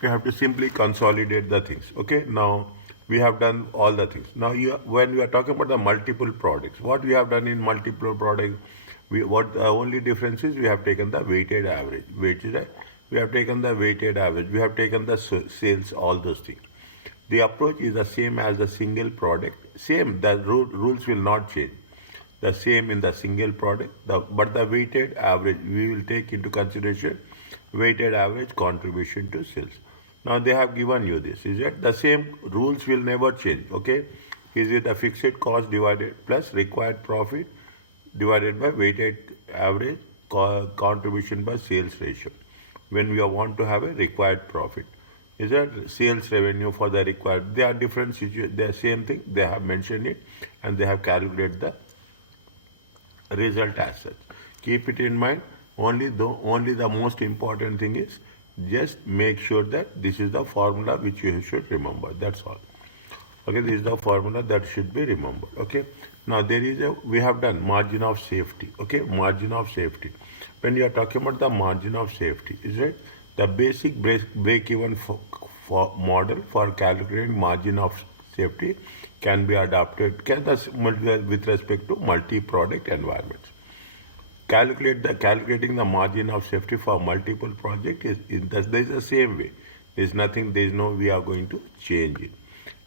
You have to simply consolidate the things. Okay, now we have done all the things. Now when we are talking about the multiple products, what we have done in multiple products, what the only difference is we have taken the weighted average. We have taken the weighted average. We have taken the sales, all those things. The approach is the same as the single product. Same, the rules will not change. The same in the single product, but the weighted average, we will take into consideration weighted average contribution to sales. Now they have given you this, is it? The same rules will never change, okay? Is it a fixed cost divided plus required profit divided by weighted average contribution by sales ratio when we want to have a required profit? Is that sales revenue for the required? They are different situations. They are same thing. They have mentioned it and they have calculated the result as such. Keep it in mind. Only the most important thing is just make sure that this is the formula which you should remember. That's all. Okay, this is the formula that should be remembered. Okay. Now we have done margin of safety. Okay, margin of safety. When you are talking about the margin of safety, is it the basic break-even for model for calculating margin of safety can be adopted with respect to multi-product environments. Calculating the margin of safety for multiple projects is the same way. There is no we are going to change it.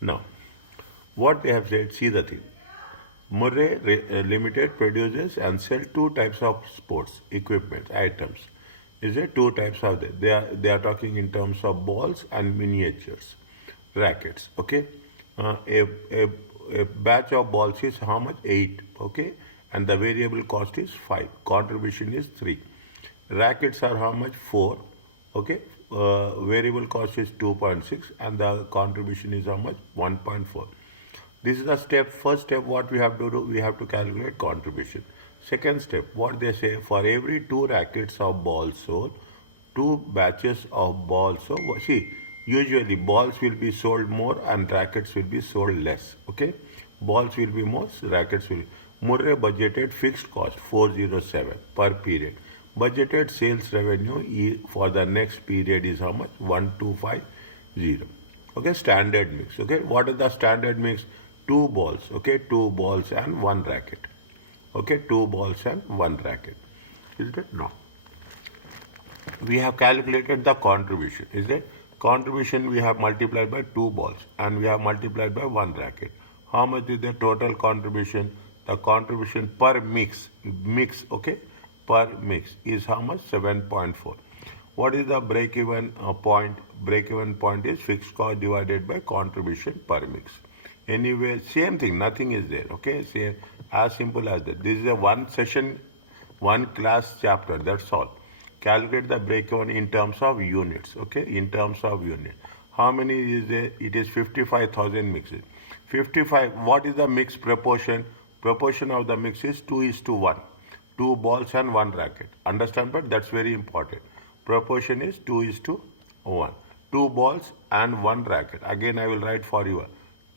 Now, what they have said, see the thing. Murray Limited produces and sell two types of sports equipment items. Is there two types of that? They are talking in terms of balls and miniatures, rackets. Okay, a batch of balls is how much? 8. Okay, and the variable cost is 5. Contribution is 3. Rackets are how much? 4. Okay, variable cost is 2.6 and the contribution is how much? 1.4. This is the first step what we have to do, we have to calculate contribution. Second step, what they say, for every 2 rackets of balls sold, 2 batches of balls sold. See, usually balls will be sold more and rackets will be sold less. Okay, balls will be more, rackets will be. Murray budgeted fixed cost 407 per period. Budgeted sales revenue for the next period is how much? 1250. Okay, standard mix. Okay, what is the standard mix? 2 balls. Okay, 2 balls and 1 racket. Okay, 2 balls and 1 racket. Is it? No. We have calculated the contribution. Is it? Contribution we have multiplied by 2 balls and we have multiplied by 1 racket. How much is the total contribution? The contribution per mix, okay, per mix is how much? 7.4. What is the break-even point? Break-even point is fixed cost divided by contribution per mix. Anyway, same thing, nothing is there, okay? Same, as simple as that. This is a one session, one class chapter, that's all. Calculate the break-even in terms of units, okay? In terms of unit. How many is there? It is 55,000 mixes. 55, what is the mix proportion? Proportion of the mix is 2:1. 2 balls and 1 racket. Understand, but that's very important. Proportion is 2:1. 2 balls and 1 racket. Again, I will write for you.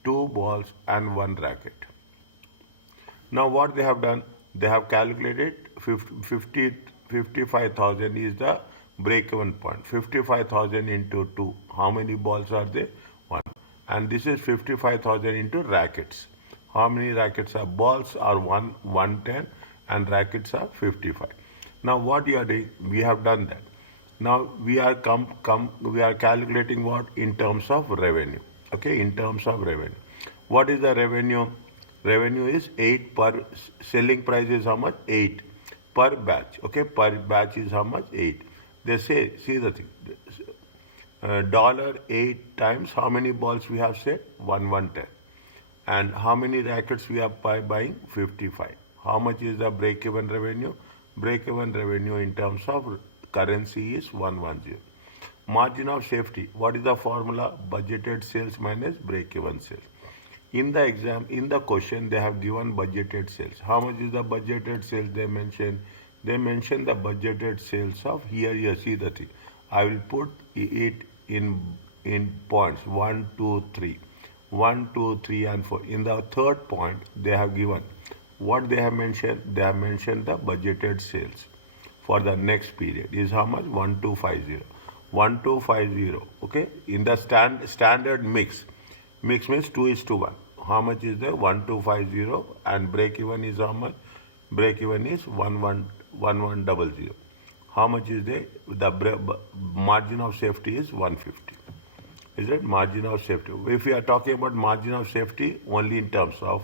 2 balls and 1 racket. Now what they have done, they have calculated 55,000 is the break-even point. 55,000 into 2. How many balls are there? 1. And this is 55,000 into rackets. How many rackets are? Balls are 110 and rackets are 55. Now what you are doing? We have done that. Now we are we are calculating what? In terms of revenue. Okay, in terms of revenue. What is the revenue? Revenue is 8 per, selling price is how much? 8 per batch. Okay, per batch is how much? 8. They say, see the thing, $8 times how many balls we have said? 110. And how many rackets we are buying? 55. How much is the break-even revenue? Break-even revenue in terms of currency is 110. Margin of safety. What is the formula? Budgeted sales minus break-even sales. In the exam, in the question, they have given budgeted sales. How much is the budgeted sales they mention? They mention the budgeted sales of, here you see the thing. I will put it in points, 1, 2, 3. 1, 2, 3 and 4. In the third point, they have given, what they have mentioned? They have mentioned the budgeted sales for the next period is how much? 1250. 1250. Okay, in the standard mix means 2:1. How much is there? 1250, and break even is how much? Break even is 1100. How much is there? The margin of safety is 150. Is it margin of safety? If we are talking about margin of safety only in terms of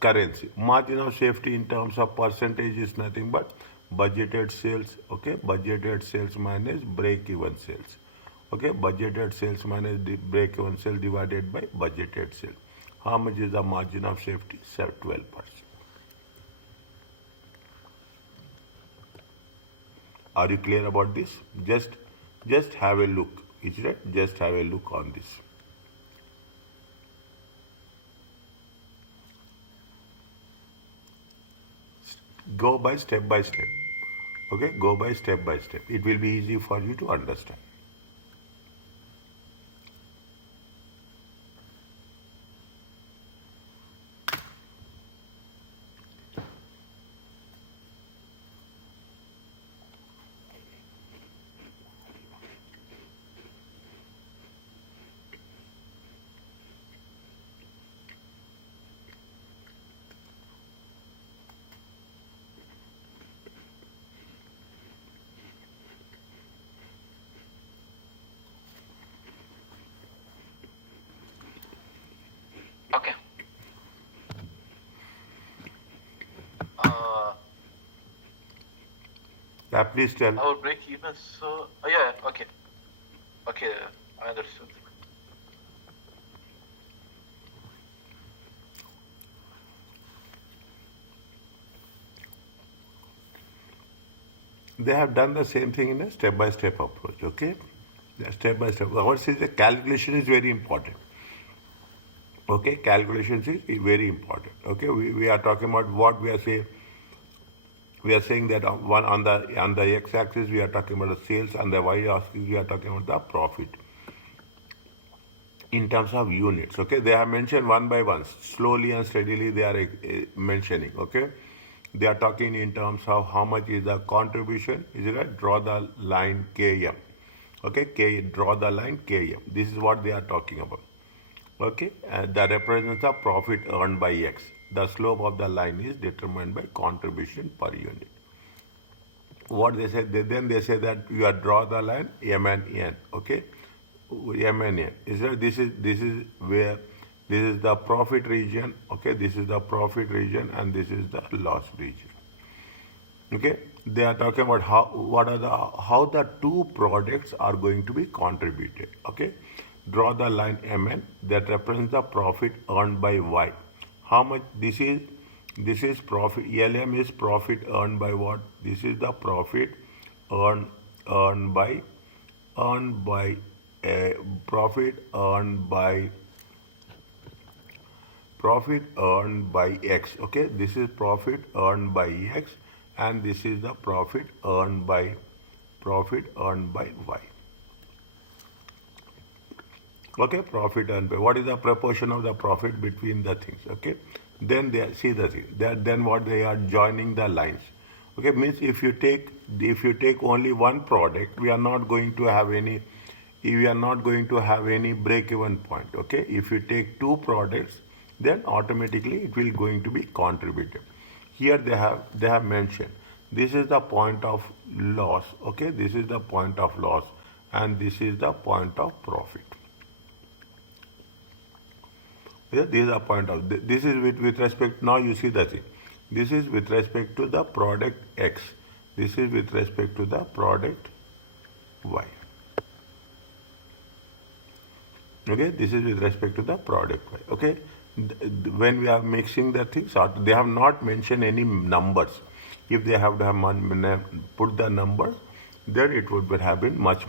currency, margin of safety in terms of percentage is nothing but budgeted sales. Okay, budgeted sales minus break even sales. Okay, budgeted sales minus break even sale divided by budgeted sale. How much is the margin of safety? 12%. Are you clear about this? Just have a look. Is it? Just have a look on this. Go by step by step. Okay, go by step by step. It will be easy for you to understand. Okay. Yeah, please tell. Our break even. So yeah. Okay. Okay. I understood. They have done the same thing in a step by step approach. Okay, step by step. Ours is the calculation is very important. Okay, calculations is very important. Okay, we are talking about what we are saying. We are saying that on the x-axis we are talking about the sales, and the y-axis we are talking about the profit in terms of units. Okay, they have mentioned one by one, slowly and steadily they are mentioning. Okay, they are talking in terms of how much is the contribution. Is it right? Draw the line KM. Okay, draw the line KM. This is what they are talking about. Okay, that represents the profit earned by X. The slope of the line is determined by contribution per unit. What they said, then they say that you are draw the line M and N. Okay, M and N. This is where this is the profit region. Okay, this is the profit region, and this is the loss region. Okay, they are talking about how the two products are going to be contributed. Okay, draw the line MN that represents the profit earned by Y. How much this is profit. LM is profit earned by what? This is the profit earned earned by profit earned by X. Okay, this is profit earned by X, and this is the profit earned by Y. Okay, profit earned by, what is the proportion of the profit between the things? Okay, then they see the thing. Then what they are joining the lines. Okay, means if you take only one product, we are not going to have any break even point. Okay, if you take two products, then automatically it will going to be contributed. Here they have mentioned this is the point of loss. Okay, this is the point of loss, and this is the point of profit. Yeah, this is the point of this is with respect. Now you see the thing. This is with respect to the product X. This is with respect to the product Y. Okay, this is with respect to the product Y. Okay, when we are mixing the things out, they have not mentioned any numbers. If they have to have put the numbers, then it would have been much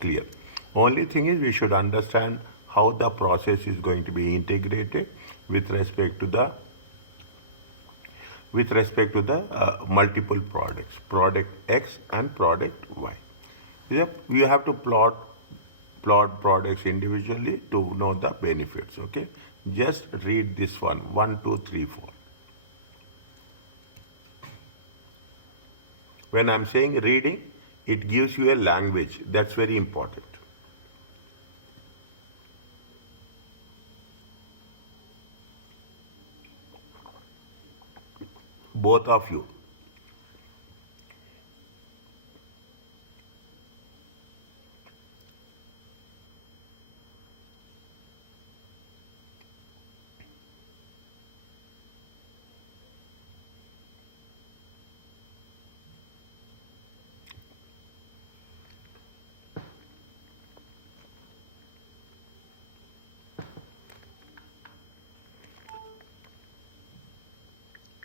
clear. Only thing is we should understand how the process is going to be integrated with respect to the multiple products, product X and product Y. You have to plot products individually to know the benefits. Okay, just read this one 1, 2, 3, 4. When I'm saying reading, It gives you a language. That's very important. Both of you.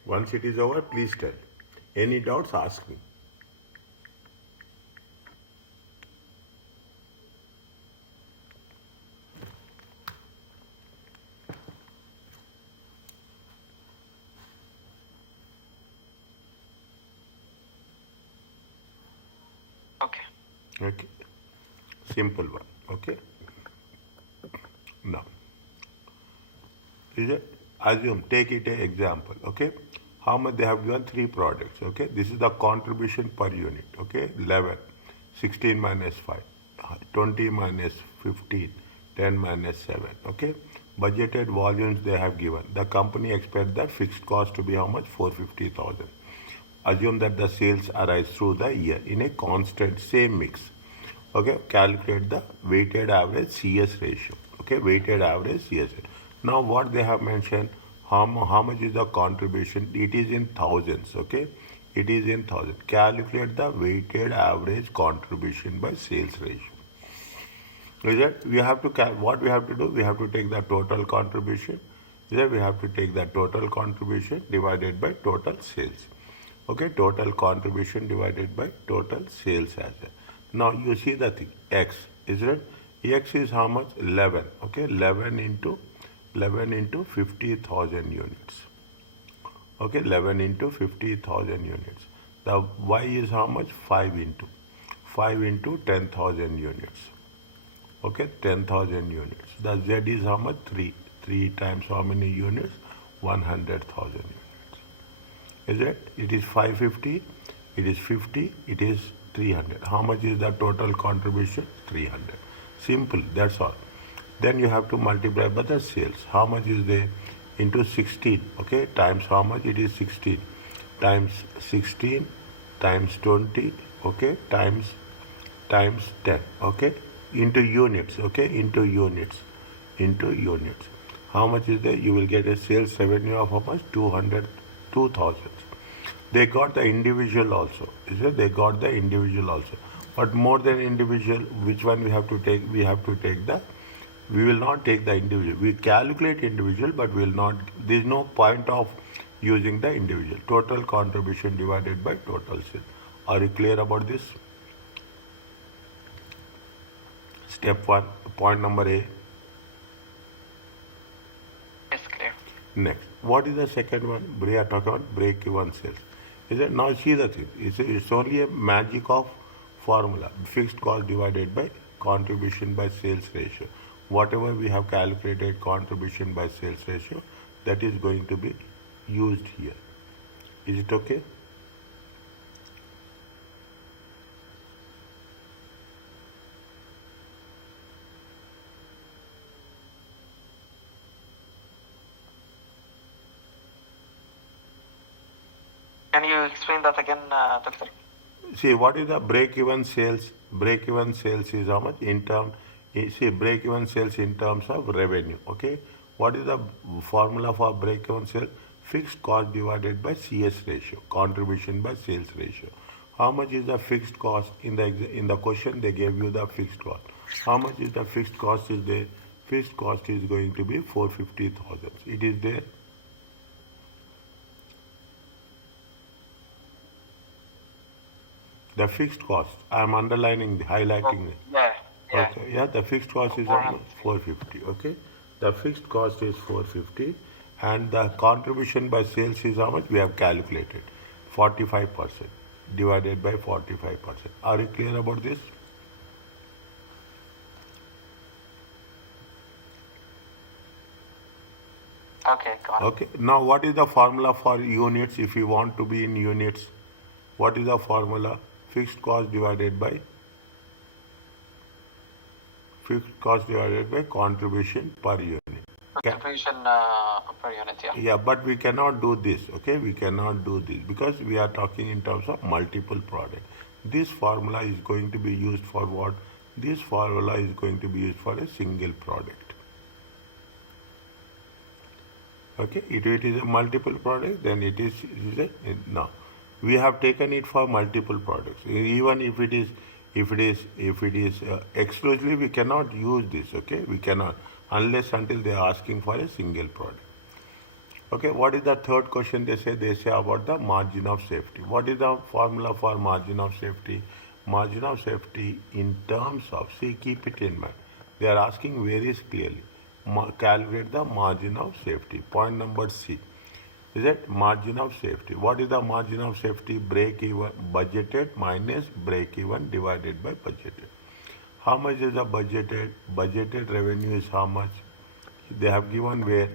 Once it is over, please tell. Any doubts, ask me. Okay. Okay. Simple one. Okay. Now, is it? Assume, take it an example. Okay. How much they have given? 3 products. Okay. This is the contribution per unit. Okay. 11, 16 minus 5, 20 minus 15, 10 minus 7. Okay. Budgeted volumes they have given. The company expects the fixed cost to be how much? 450,000. Assume that the sales arise through the year in a constant same mix. Okay, calculate the weighted average CS ratio. Okay, weighted average CS ratio. Now what they have mentioned, how much is the contribution? It is in thousands. Okay, it is in thousands. Calculate the weighted average contribution by sales ratio. Is that we have to what we have to do? We have to take the total contribution. Is that we have to take the total contribution divided by total sales. Okay, total contribution divided by total sales as well. Now you see the thing X, is it? X is how much? 11. Okay, 11 into 50,000 units. Okay, 11 into 50,000 units. The Y is how much? 5 into 10,000 units. Okay, 10,000 units. The Z is how much? 3. 3 times how many units? 100,000 units. Is it? It is 550, it is 50, it is 300. How much is the total contribution? 300. Simple, that's all. Then you have to multiply by the sales. How much is there? Into 16, okay, times how much? It is 16. Times 16, times 20, okay, times 10, okay, into units, okay, into units. How much is there? You will get a sales revenue of how much? 2,000. They got the individual also. Is it? They got the individual also. But more than individual, which one we have to take? We have to take we will not take the individual. We calculate individual, but we will not, there is no point of using the individual. Total contribution divided by total sales. Are you clear about this? Step 1, point number A. Yes, clear. Next, what is the second one? We are talking about break-even sales. Is it? Now see the thing. It's only a magic of formula. Fixed cost divided by contribution by sales ratio. Whatever we have calculated contribution by sales ratio, that is going to be used here. Is it okay? Can you explain that again, Doctor? See, what is the break-even sales? Break-even sales is how much? See, break-even sales in terms of revenue, okay? What is the formula for break-even sales? Fixed cost divided by CS ratio, contribution by sales ratio. How much is the fixed cost? In the question, they gave you the fixed cost. How much is the fixed cost is there? Fixed cost is going to be 450,000. It is there. The fixed cost, I am underlining, highlighting it. Yeah. Okay, yeah, the fixed cost is 450, okay? The fixed cost is 450 and the contribution by sales is how much? We have calculated, 45% divided by 45%. Are you clear about this? Okay, got it. Okay, now what is the formula for units if you want to be in units? What is the formula? fixed cost divided by contribution per unit. Contribution per unit, yeah. Yeah, but we cannot do this, okay? We cannot do this because we are talking in terms of multiple products. This formula is going to be used for what? This formula is going to be used for a single product. Okay, if it is a multiple product, then it is a, now we have taken it for multiple products. Even if it is exclusively, we cannot use this. Okay, we cannot unless until they are asking for a single product. Okay, what is the third question they say? They say about the margin of safety. What is the formula for margin of safety? Margin of safety in terms of, see, keep it in mind. They are asking very clearly. Calculate the margin of safety. Point number C. Is it margin of safety? What is the margin of safety? Break even budgeted minus break even divided by budgeted. How much is the budgeted? Budgeted revenue is how much? They have given where?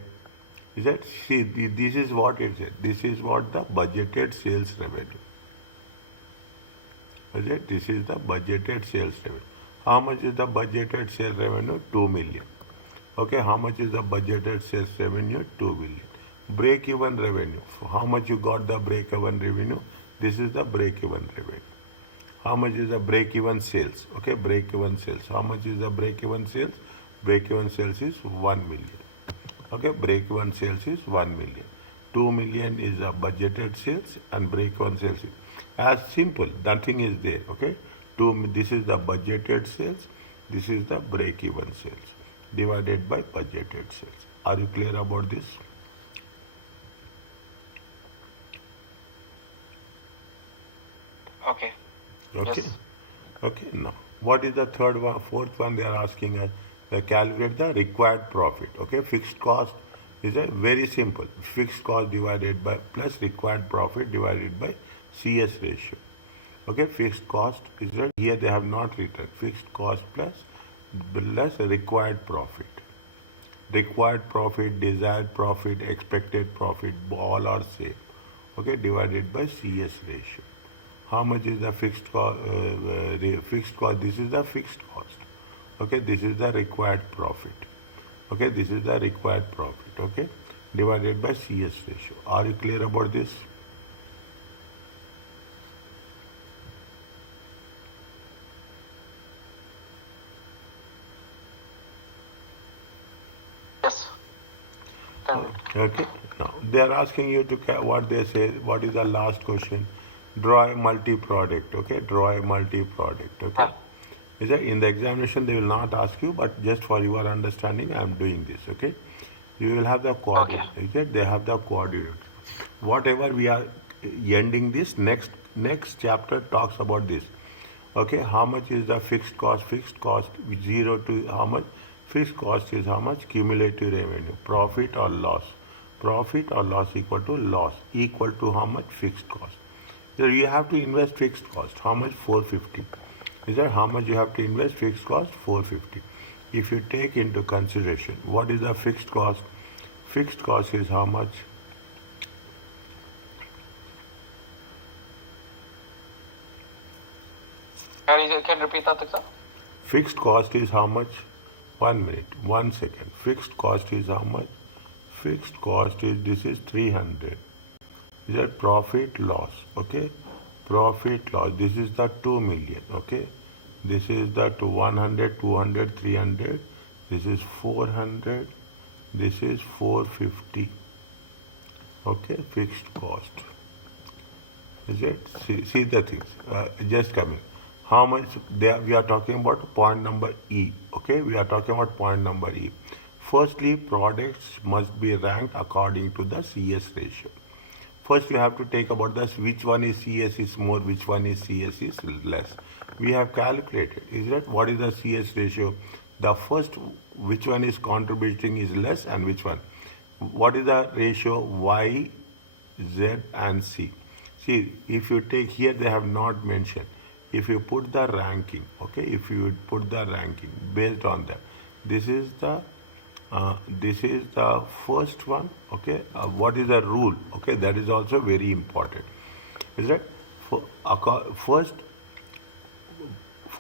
Is that, see, this is what it said. This is what the budgeted sales revenue. Is it? This is the budgeted sales revenue. How much is the budgeted sales revenue? 2 million. Okay, how much is the budgeted sales revenue? 2 million. Break-even revenue. How much you got the break-even revenue? This is the break-even revenue. How much is the break-even sales? Okay, break-even sales. How much is the break-even sales? Break-even sales is 1 million. Okay, break-even sales is 1 million. 2 million is the budgeted sales and break-even sales. As simple, nothing is there. Okay, this is the budgeted sales. This is the break-even sales divided by budgeted sales. Are you clear about this? Okay. Okay. Yes. Okay. Now, what is the third one? Fourth one they are asking us. They calculate the required profit. Okay. Fixed cost is a very simple. Fixed cost divided by plus required profit divided by CS ratio. Okay. Fixed cost is right here. They have not written fixed cost plus required profit. Required profit, desired profit, expected profit, all are same. Okay. Divided by CS ratio. How much is the fixed cost? Fixed cost. This is the fixed cost. Okay, this is the required profit. Okay, this is the required profit. Okay, divided by CS ratio. Are you clear about this? Yes. Okay. Now they are asking you to what they say. What is the last question? Draw a multi-product. Okay, draw a multi-product. Okay. Is that in the examination they will not ask you, but just for your understanding, I am doing this. Okay, you will have the coordinate. Okay, they have the coordinate. Whatever we are ending this next chapter talks about this. Okay, how much is the fixed cost? Fixed cost 0 to how much? Fixed cost is how much? Cumulative revenue. Profit or loss? Profit or loss equal to loss equal to how much? Fixed cost. So you have to invest fixed cost. How much? 450. Is that how much you have to invest? Fixed cost 450. If you take into consideration what is the fixed cost? Fixed cost is how much? Can you repeat that, sir? Fixed cost is how much? 1 minute, 1 second. Fixed cost is how much? Fixed cost is, this is 300. Is that profit loss? Okay. Profit loss. This is the 2 million. Okay. This is the 100, 200, 300. This is 400. This is 450. Okay. Fixed cost. Is it? See the things. Just coming. How much we are talking about point number E. Okay. We are talking about point number E. Firstly, products must be ranked according to the CS ratio. First, you have to take about this, which one is CS is more, which one is CS is less. We have calculated, is that what is the CS ratio? The first, which one is contributing is less and which one? What is the ratio Y, Z and C? See, if you take here, they have not mentioned. If you put the ranking, okay, if you put the ranking based on that, this is the first one. Okay, what is the rule? Okay, that is also very important. Is that first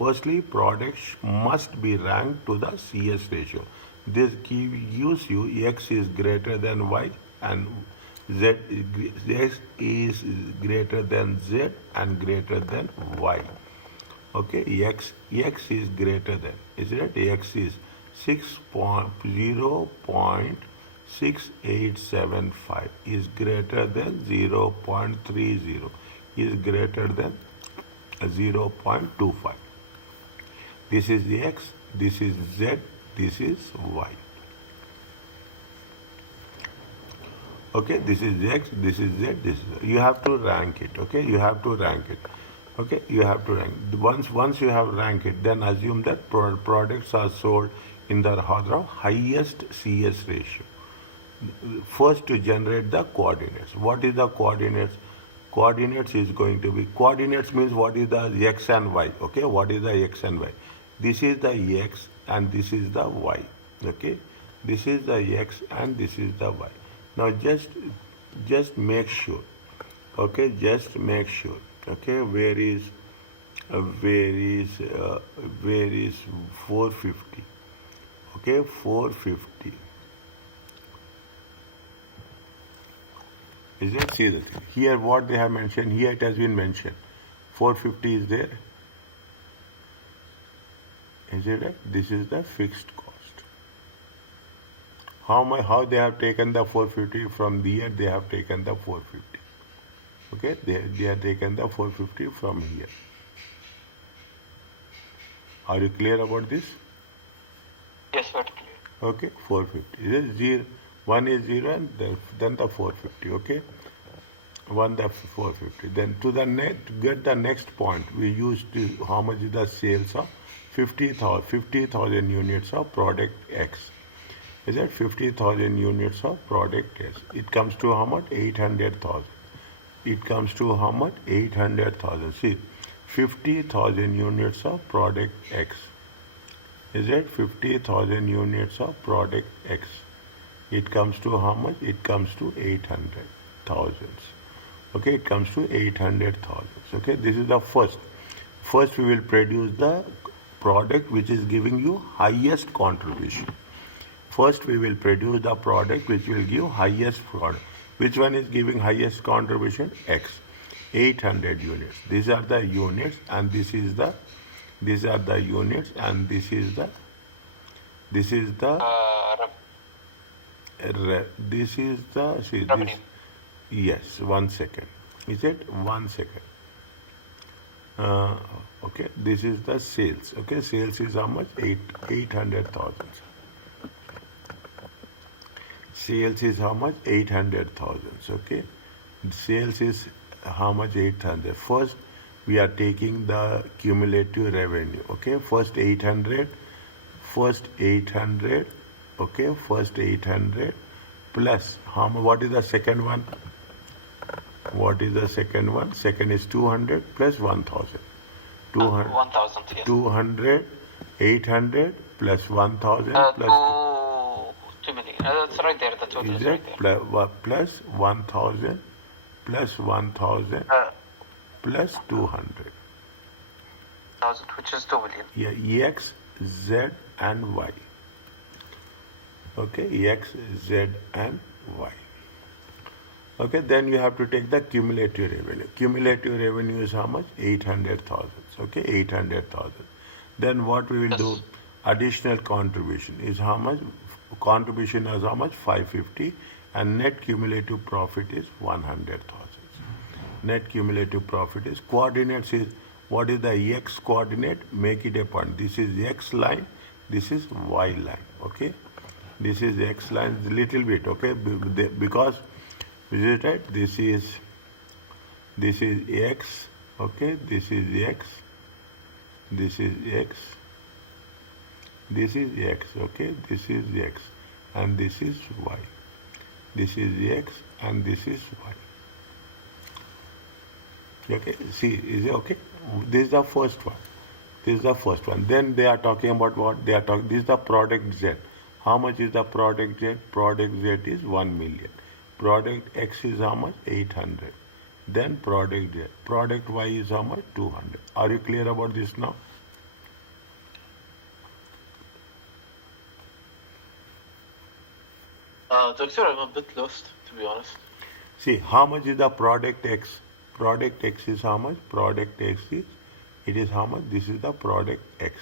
firstly, products must be ranked to the CS ratio. This gives you X is greater than Y and X is greater than Z and greater than Y. Okay, X is greater than, is it? X is 0.6875 is greater than 0.30 is greater than 0.25. This is the X, this is Z, this is Y. Okay, this is X, this is Z, this is Y. You have to rank it, okay? You have to rank it. Okay, you have to rank. Once you have ranked it, then assume that products are sold in the order of highest CS ratio. First to generate the coordinates. What is the coordinates? Coordinates is going to be, coordinates means what is the X and Y, okay? What is the X and Y? This is the X and this is the Y, okay? This is the X and this is the Y. Now just make sure, okay? Just make sure, okay? Where is 450? Okay, 450. Is it? See the thing. Here what they have mentioned, here it has been mentioned. 450 is there. Is it right? This is the fixed cost. How they have taken the 450 from here, they have taken the 450. Okay, they have taken the 450 from here. Are you clear about this? Yes, very clear. Okay, 450. Is it 0? One is 0 and then the 450, okay? One the 450. Then to get the next point, we used how much is the sales of 50,000 units of product X. Is that 50,000 units of product X? It comes to how much? 800,000. It comes to how much? 800,000. See, 50,000 units of product X. Is it 50,000 units of product X? It comes to how much? It comes to 800,000. Okay, it comes to 800,000. Okay, this is the first. First, we will produce the product which is giving you highest contribution. First, we will produce the product which will give highest product. Which one is giving highest contribution? X. 800 units. These are the units, and these are the units, and this is the see Revenue. this. Yes, 1 second. Is it 1 second? Okay, this is the sales. Okay, sales is how much? 800,000. Sales is how much? 800,000. Okay, sales is how much? 800. First, we are taking the cumulative revenue. Okay, first 800. Okay, first 800 plus how much? What is the second one? What is the second one? Second is 200 plus 1,000. 200, 1,000, yes. 200, 800 plus 1,000 plus 2 million. That's right there. The total is right there. plus 1,000 plus 1,000 plus 200. 1,000, which is 2 million. Yeah, X, Z and Y. Okay, X, Z and Y. Okay, then you have to take the cumulative revenue. Cumulative revenue is how much? 800,000. Okay, 800,000. Then what we will do? Additional contribution is how much? Contribution is how much? 550, and net cumulative profit is 100,000. Net cumulative profit is coordinates is what is the X coordinate? Make it a point. This is X line. This is Y line. Okay, this is X line. Little bit. Okay, because is it right? This is X. Okay, this is X. This is X. This is X. Okay, this is X, and this is Y. This is X and this is Y. Okay, see, is it okay? This is the first one. This is the first one. Then they are talking about what? They are talking, this is the product Z. How much is the product Z? Product Z is 1 million. Product X is how much? 800. Then product Z. Product Y is how much? 200. Are you clear about this now? Doctor, I'm a bit lost, to be honest. See, how much is the product X? Product X is how much? Product X is, it is how much? This is the product X.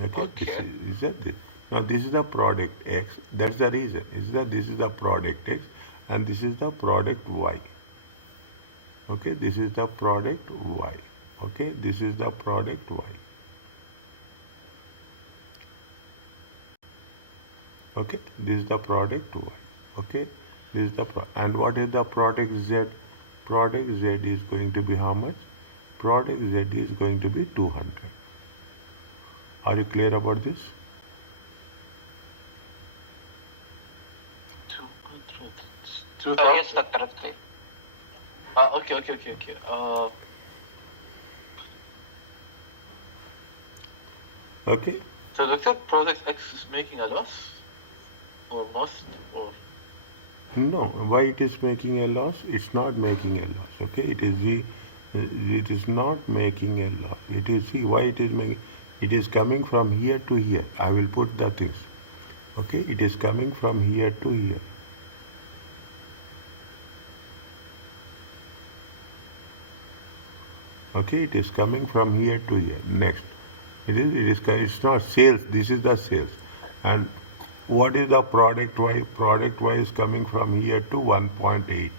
Okay, Okay. is that this? Now this is the product X. That's the reason. Is that this is the product X and this is the product Y. Okay, this is the product Y. Okay, this is the product Y. Okay, this is the product Y. Okay, this is the and what is the product Z? Product Z is going to be how much? Product Z is going to be 200. Are you clear about this? 200. Yes, Doctor, it's clear. Okay. Okay. So, Doctor, Project X is making a loss? Or must? Or. No, why it is making a loss? It's not making a loss. Okay, it is not making a loss. It is, see why it is making. It is coming from here to here. I will put the things. Okay, it is coming from here to here. Okay, it is coming from here to here. Next, it's not sales. This is the sales, and what is the product Y? Product Y is coming from here to 1.8.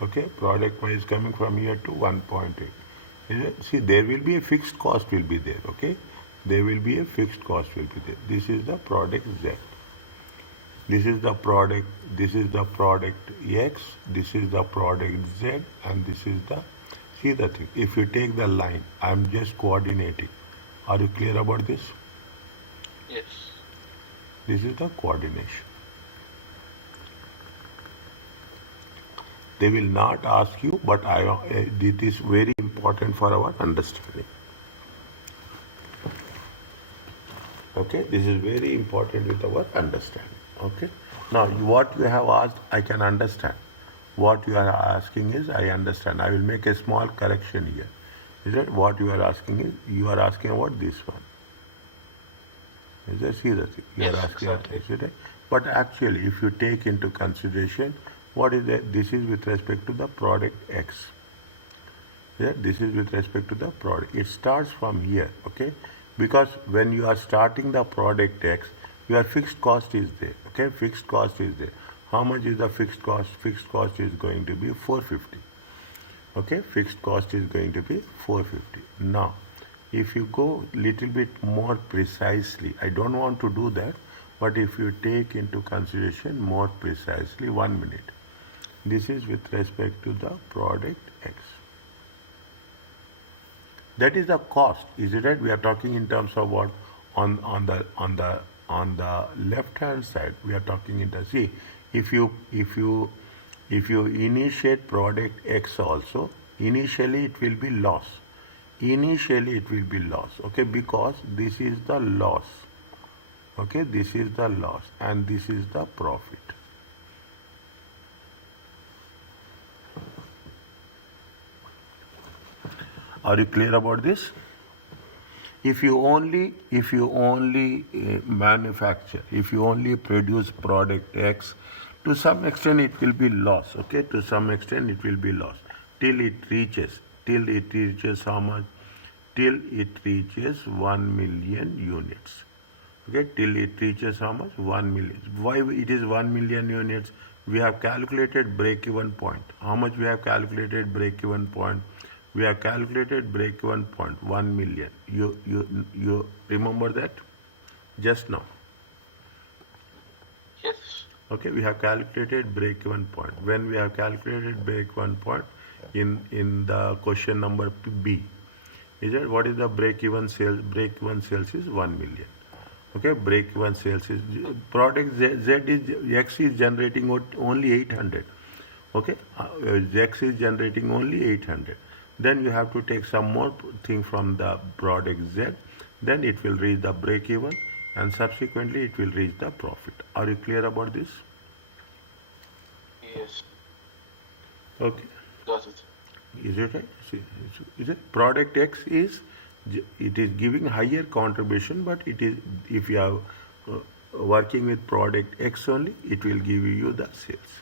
Okay, product Y is coming from here to 1.8. See, there will be a fixed cost will be there. Okay, there will be a fixed cost will be there. This is the product Z. This is the product. This is the product X. This is the product Z, and this is the. See the thing. If you take the line, I am just coordinating. Are you clear about this? Yes. This is the coordination. They will not ask you, but it is very important for our understanding. Okay, this is very important with our understanding. Okay, now what you have asked, I can understand. What you are asking is, I understand. I will make a small correction here. Is that what you are asking is, you are asking about this one. Is that, see the thing? You Yes, are asking exactly. about this, right? But actually, if you take into consideration, what is that? This is with respect to the product X. Yeah, this is with respect to the product. It starts from here, okay? Because when you are starting the product X, your fixed cost is there, okay? Fixed cost is there. How much is the fixed cost? Fixed cost is going to be 450. Okay, fixed cost is going to be 450. Now, if you go little bit more precisely, I don't want to do that, but if you take into consideration more precisely, 1 minute. This is with respect to the product X. That is the cost, is it right? We are talking in terms of what on the left hand side. We are talking in the, see, if you initiate product X also, initially it will be loss. Initially it will be loss, okay, because this is the loss. Okay, this is the loss and this is the profit. Are you clear about this? If you only manufacture, if you only produce product X, to some extent it will be loss. Okay, to some extent it will be loss till it reaches how much? Till it reaches 1 million units. Okay, till it reaches how much? 1 million. Why it is 1 million units? We have calculated break-even point. How much we have calculated break-even point? We have calculated break-even point 1 million. You remember that? Just now. Yes. Okay, we have calculated break-even point. When we have calculated break-even point in the question number B, is that what is the break-even sales? Break-even sales is 1 million. Okay, break-even sales is product Z is X is generating only 800. Okay, X is generating only 800. Then you have to take some more thing from the product Z. Then it will reach the break-even, and subsequently it will reach the profit. Are you clear about this? Yes. Okay. Got it. Is it right? See, is it product X is it is giving higher contribution, but it is, if you are working with product X only, it will give you the sales.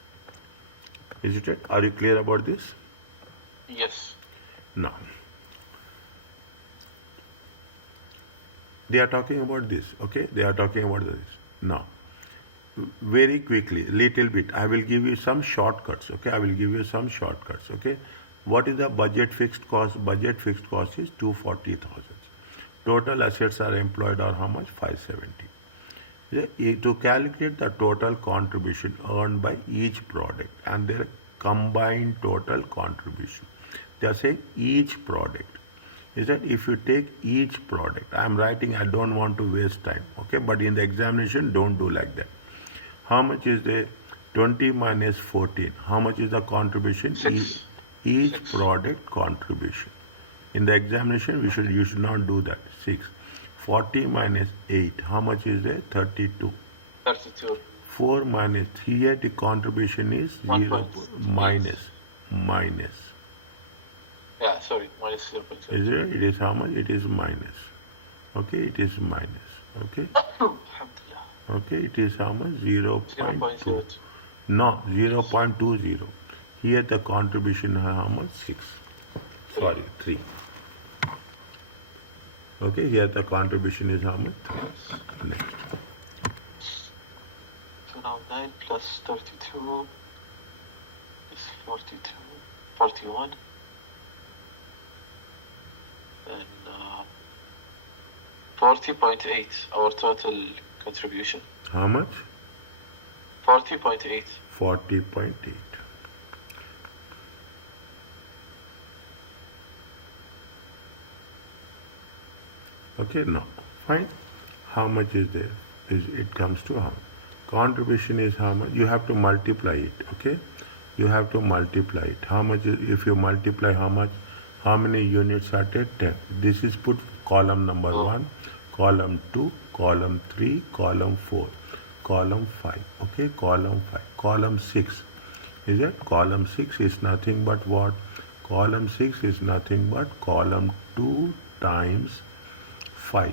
Is it right? Are you clear about this? Yes. Now, they are talking about this, okay? They are talking about this. Now, very quickly, little bit, I will give you some shortcuts, okay? I will give you some shortcuts, okay? What is the budget fixed cost? Budget fixed cost is 240,000. Total assets are employed are how much? 570. To calculate the total contribution earned by each product and their combined total contribution, they are saying each product. Is that if you take each product, I am writing, I don't want to waste time, okay? But in the examination, don't do like that. How much is the 20 minus 14? How much is the contribution? 6. Each 6. product contribution. In the examination, you should not do that. 6. 40 minus 8. How much is there? 32. 32. 4 minus 3. Here the contribution is 0. 1.8. Minus. Yeah, sorry, minus 0.7. Is it? It is how much? It is minus. Okay, it is minus. Okay. Alhamdulillah. Okay, it is how much? 0.2. 0.02. No, 0.20. Here the contribution how much? 6. Sorry, 3. Okay, here the contribution is how much? 3. Next. So now 9 plus 32 is 42, 41. And 40.8, our total contribution. How much? 40.8. 40.8. Okay, now, fine. How much is there? It comes to how much? Contribution is how much? You have to multiply it, okay? You have to multiply it. How much is, if you multiply how much? How many units are there? 10. This is put column number 1, column 2, column 3, column 4, column 5, okay? Column 5, column 6. Is it? Column 6 is nothing but what? Column 6 is nothing but column 2 times 5.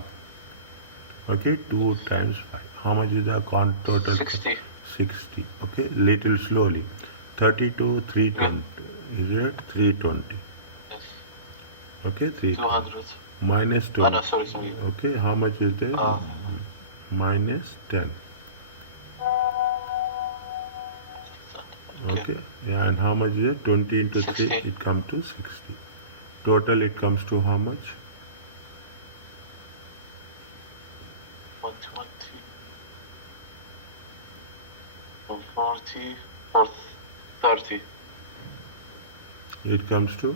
Okay, 2 times 5. How much is the total? 60. 60. Okay, little slowly. 32, 320. Is it? 320. Yes. Okay, 320. 200. Minus 20. No, sorry. Okay, how much is there? Minus 10. Okay, yeah, and how much is it? 20 into 3, 60. it comes to 60. Total, it comes to how much? 120. 140. 430. It comes to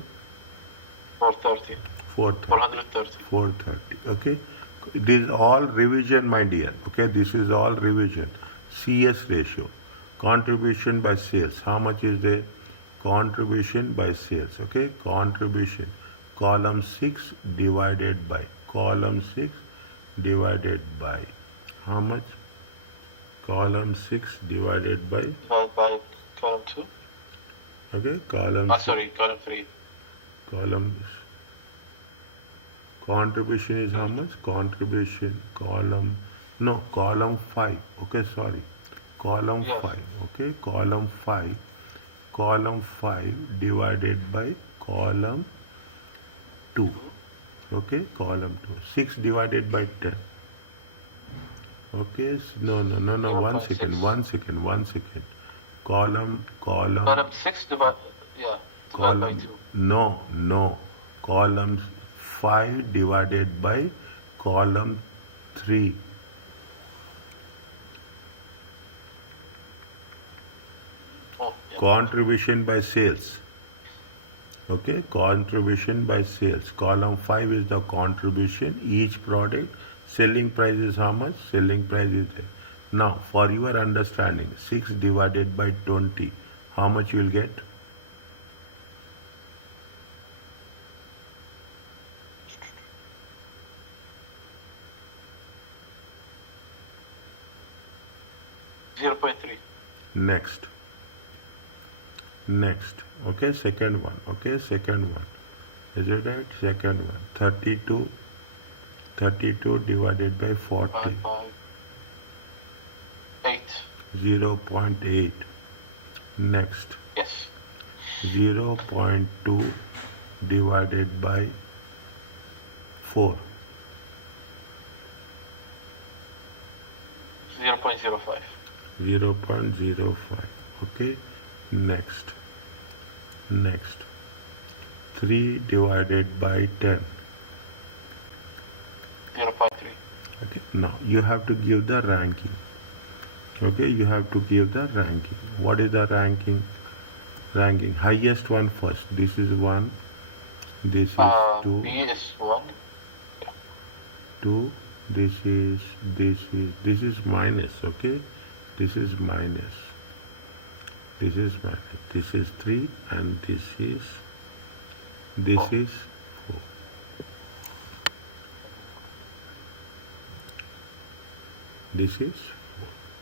430. 430. 430. 430. Okay, this is all revision, my dear. Okay, this is all revision. CS ratio. Contribution by sales. How much is the contribution by sales? Okay, contribution. Column 6 divided by. Column 6 divided by. How much? Column 6 divided by. Divided by column 2. Okay, column. Column 3. Column. Contribution is how much? Contribution. Column. No, column 5. Okay, sorry. Column Yes. 5. Okay, column 5. Column 5 divided by column 2. Okay, column 2. 6 divided by 10. Okay, no. 1 second. 0.6. 1 second. 1 second. Column. Column 6 divided by 2. No. Column 5 divided by column 3. Oh, yeah. Contribution by sales. Okay, contribution by sales. Column 5 is the contribution, each product. Selling price is how much? Selling price is there. Now, for your understanding, 6 divided by 20, how much you will get? Next. Okay, second one. Okay, second one. Is it right? Second one. 32 32 divided by 40. Divided by 8. 0.8. Next. Yes. 0.2 divided by 4. 0.05. 0.05. Okay. Next. 3 divided by 10. 0.3. Okay. Now you have to give the ranking. Okay, you have to give the ranking. What is the ranking? Highest one first. This is 1. This is 2. B is 1. 2. This is minus. Okay, this is minus. This is 3, and this is 4. This is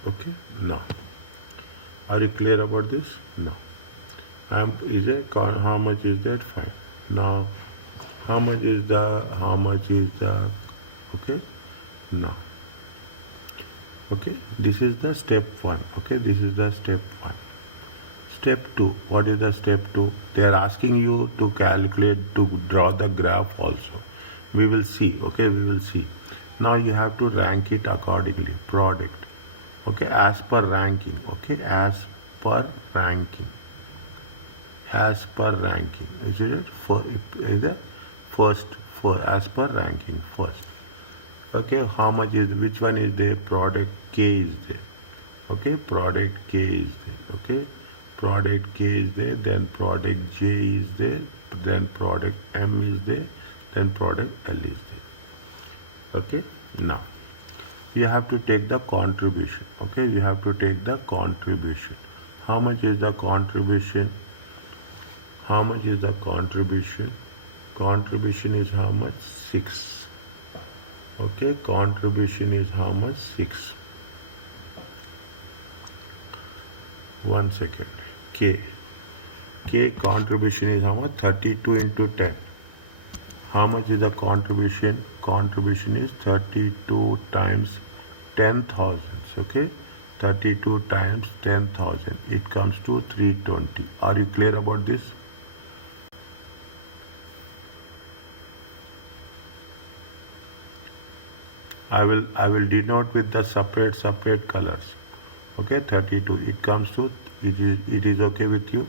4. Okay. Now, are you clear about this? No. How much is that? 5. Now, how much is the okay? Now, okay, this is the step 1. Okay, this is the step 1. Step 2. What is the step 2? They are asking you to calculate, to draw the graph also. We will see. Okay, we will see. Now you have to rank it accordingly. Product. Okay, as per ranking. Okay, as per ranking. Is it for either first for as per ranking first? Okay, how much is, which one is there? Product K is there. Okay, product K is there. Okay, product K is there, then product J is there, then product M is there, then product L is there. Okay, now you have to take the contribution. Okay, you have to take the contribution. How much is the contribution? Contribution is how much? 6. Okay, contribution is how much? 6. 1 second. K contribution is how much? 32 into 10. How much is the contribution? Contribution is 32 times 10,000. Okay, 32 times 10,000. It comes to 320. Are you clear about this? I will denote with the separate colors. Okay, 32. It comes to, it is okay with you?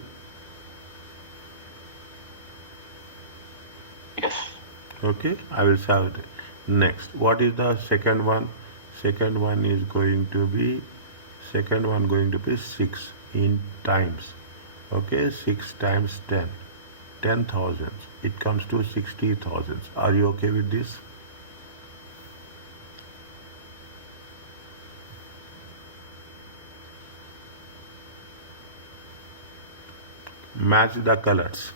Yes. Okay, I will solve it. Next, what is the second one? Second one going to be 6 in times. Okay, 6 times 10. 10,000. It comes to 60,000. Are you okay with this? Match the colors.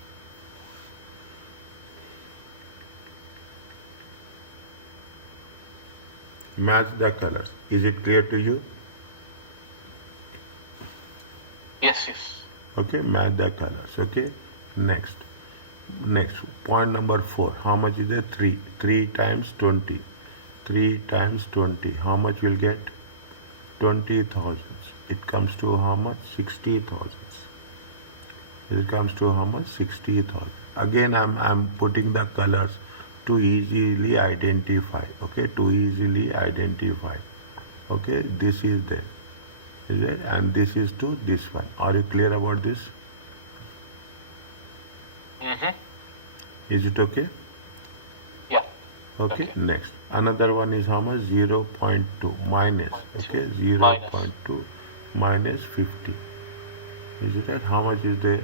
Match the colors. Is it clear to you? Yes. Okay, match the colors. Okay, next point number 4. How much is it? 3 times 20. 3 times 20. How much will get? 20,000. It comes to how much? 60,000. It comes to how much? 60,000. Again, I'm putting the colors to easily identify. Okay, to easily identify. Okay, this is there. Is it? And this is to this one. Are you clear about this? Is it okay? Yeah. Okay, next. Another one is how much? 0.2 minus. Okay, 0.2 minus 50. Is it right? How much is there?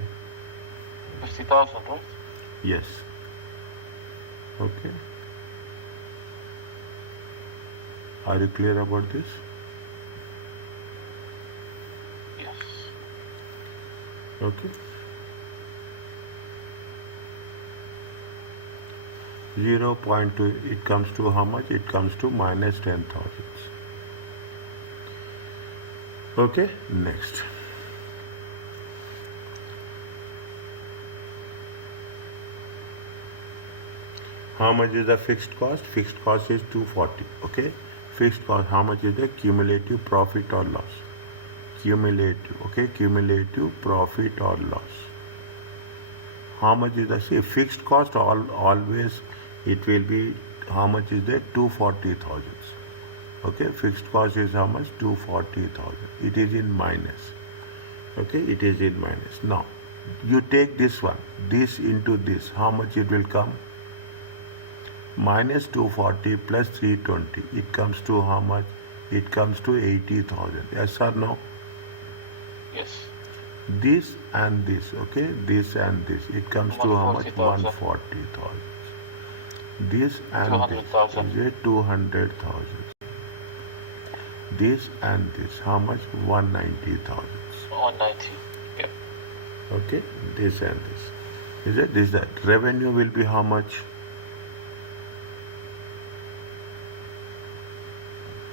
50,000, right? Yes. Okay. Are you clear about this? Yes. Okay. 0.2, it comes to how much? It comes to minus 10,000. Okay, next. How much is the fixed cost? Fixed cost is 240. Okay. Fixed cost. How much is the cumulative profit or loss? Cumulative. Okay. Cumulative profit or loss. How much is the fixed cost? Always it will be how much is there? 240,000. Okay. Fixed cost is how much? 240,000. It is in minus. Okay. It is in minus. Now you take this one. This into this. How much it will come? Minus 240 plus 320. It comes to how much? It comes to 80,000. Yes or no? Yes. This and this, okay? This and this. It comes to how much? 140,000. 140,000. This and this 200,000. is a 200,000. This and this, how much? 190,000. 190. Yeah. Okay? This and this. Is it? This that. Revenue will be how much?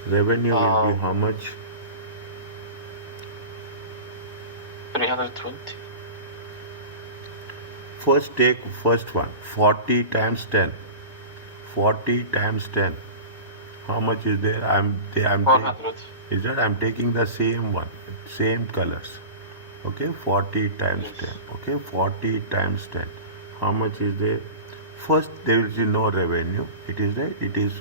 Revenue will be how much? 320. First take first one. 40 times 10. 40 times 10. How much is there? I'm 400. is that I'm taking the same one, same colors. Okay, 40 times Yes. 10. Okay, 40 times 10. How much is there? First, there will be no revenue. It is there. It is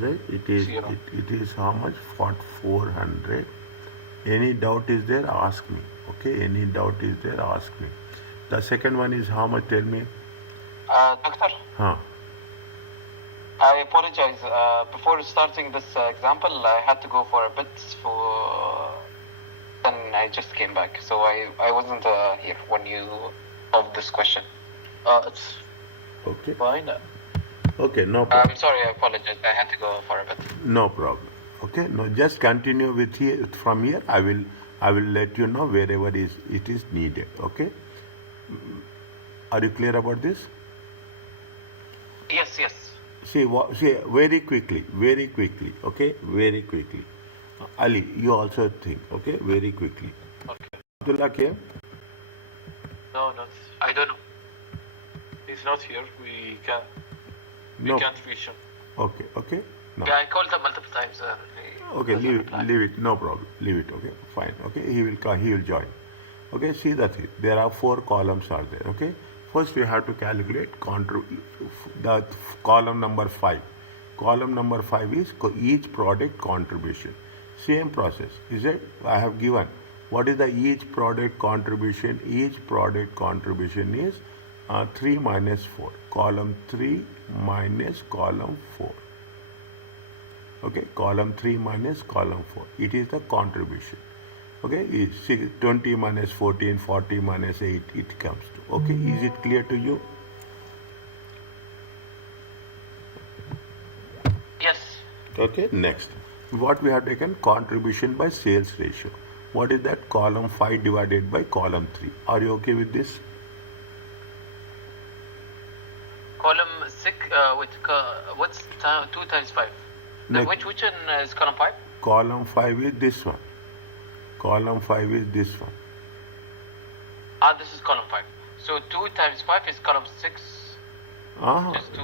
there. Zero. It is how much? 400. Any doubt is there? Ask me. Okay, any doubt is there? Ask me. The second one is how much? Tell me. Doctor, Huh. I apologize. Before starting this example, I had to go for a bit then I just came back. So I wasn't here when you solved this question. It's Okay. fine. Okay, no problem. I'm sorry, I apologize. I had to go for a bit. No problem. Okay, no, just continue with here from here. I will let you know wherever it is needed. Okay. Are you clear about this? Yes, yes. See very quickly. Okay, very quickly. Ali, you also think. Okay, very quickly. Okay. Abdullah came. No, not. I don't know. He's not here. We No. can't reach him. Okay. No. Yeah, I called him multiple times. Okay, leave it. No problem. Leave it. Okay, fine. Okay, he will come. He will join. Okay, see the thing. There are 4 columns are there. Okay, first we have to calculate the column number 5. Column number 5 is each product contribution. Same process. Is it? I have given. What is the each product contribution? Each product contribution is 3 minus 4. Column 3 minus column 4. Okay, column 3 minus column 4. It is the contribution. Okay, 20 minus 14, 40 minus 8, it comes to. Okay, is it clear to you? Yes. Okay, next. What we have taken? Contribution by sales ratio. What is that? Column 5 divided by column 3. Are you okay with this? Column 6, what's 2 times 5? Next. Which one is column 5? Column 5 is this one. Column 5 is this one. This is column 5. So 2 times 5 is column 6. Just 2.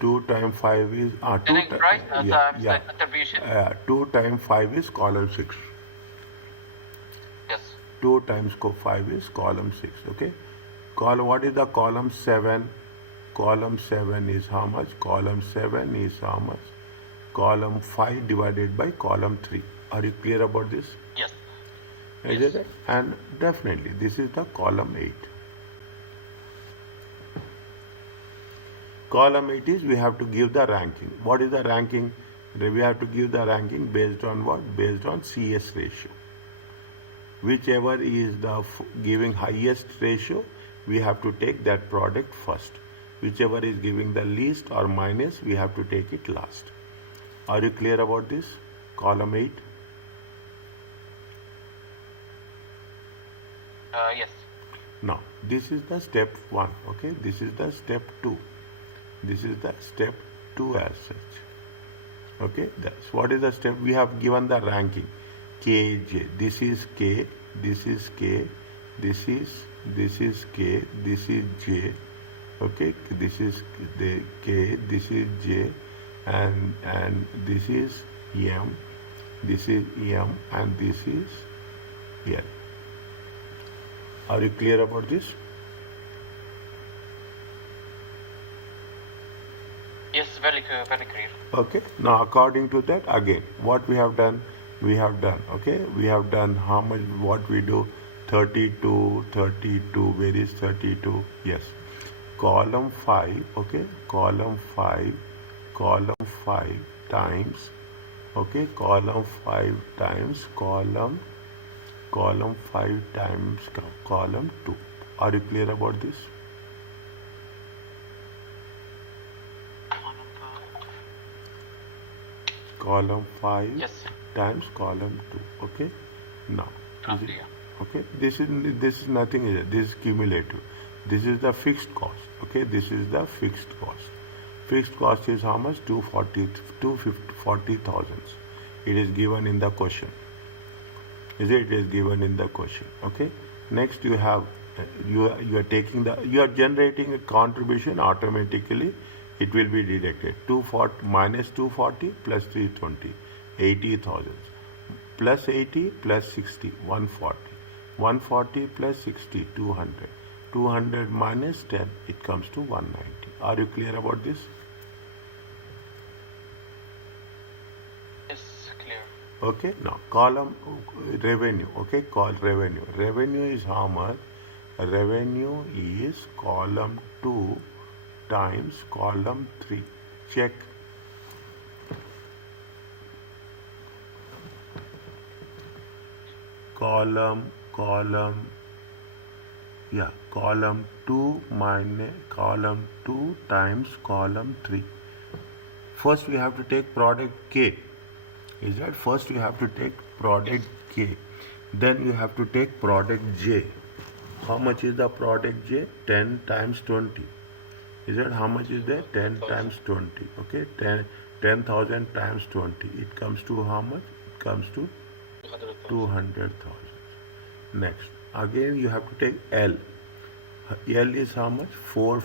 2 times 5 is... Selling price times the contribution. 2 times 5 is column 6. Yes. 2 times 5 is column 6. Okay. What is the column 7? Column 7 is how much? Column 7 is how much? Column 5 divided by column 3. Are you clear about this? Yes. Is Yes. it? And definitely this is the column 8. Column 8 is we have to give the ranking. What is the ranking? We have to give the ranking based on what? Based on CS ratio. Whichever is the giving highest ratio, we have to take that product first. Whichever is giving the least or minus, we have to take it last. Are you clear about this? Column 8. Yes. Now, this is the step 1. Okay, this is the step 2. This is the step 2 as such. Okay, that's what is the step. We have given the ranking. K, J. This is K. This is K. This is K. This is J. Okay, this is the K, this is J, and this is M, this is M, and this is L. Are you clear about this? Yes, very clear, very clear. Okay, now according to that, again, what we have done, okay, we have done how much, what we do, 32, 32, where is 32? Yes, column 5, okay, column 5 times, okay, column 5 times column 5 times column 2. Are you clear about this? Column 5 Yes. times column 2. Okay, now this is, Clear. okay, this is nothing, this is cumulative. This is the fixed cost. Okay, this is the fixed cost. Fixed cost is how much? 240,000. It is given in the question. Is it? It is given in the question. Okay, next you have you are taking the, you are generating a contribution automatically. It will be deducted. 240 minus 240 plus 320, 80,000, plus 80 plus 60, 140, 140 plus 60, 200, 200 minus 10, it comes to 190. Are you clear about this? Yes, clear. Okay, now column revenue. Okay, call revenue. Revenue is how much? Revenue is column 2 times column 3. Check. Column, column 2 minus column 2 times column 3. First we have to take product K. Is that first you have to take product K, then you have to take product J. How much is the product J? 10 times 20. Is that how much is there? 10 times 20. Okay, 10,000 times 20. It comes to how much? It comes to 200,000. Next, again you have to take L. L is how much? 4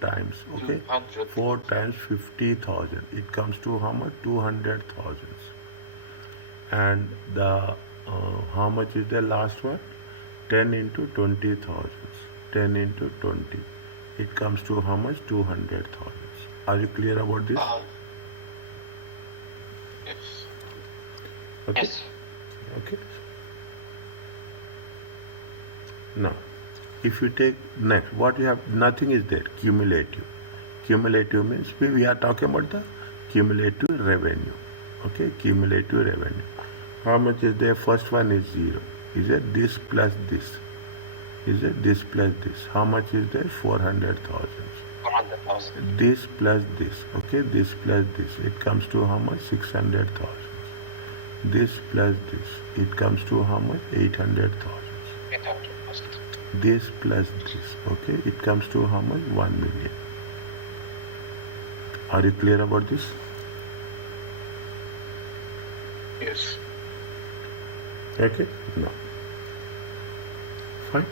times. Okay, 200. 4 times 50,000. It comes to how much? 200,000. And the how much is the last one? 10 into 20,000. 10 into 20. It comes to how much? 200,000. Are you clear about this? Yes. Okay. Yes. Okay. Now, if you take next, what you have, nothing is there, cumulative. Cumulative means we are talking about the cumulative revenue. Okay, cumulative revenue. How much is there? First one is 0. Is it this plus this? Is it this plus this? How much is there? 400,000. 400,000. This plus this. Okay, this plus this. It comes to how much? 600,000. This plus this. It comes to how much? 800,000. 800,000. This plus this. Okay, it comes to how much? 1 million. Are you clear about this? Yes. Okay, no. Fine.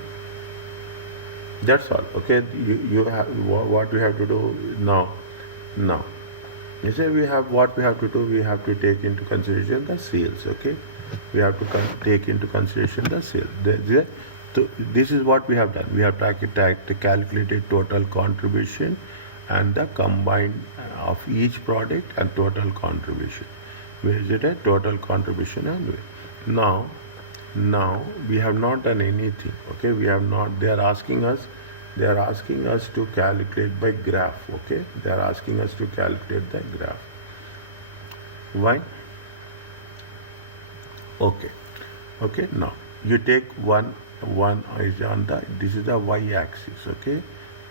That's all. Okay, you have what we have to do now. Now, you say we have what we have to do. We have to take into consideration the sales. Okay, we have to take into consideration the sales. So this is what we have done. We have calculated total contribution and the combined of each product and total contribution. Where is it at? Total contribution and weight. Now we have not done anything. Okay, we have not. They are asking us to calculate by graph. Okay, they are asking us to calculate the graph. Why? Okay. Now you take one is on the, this is the y-axis. Okay,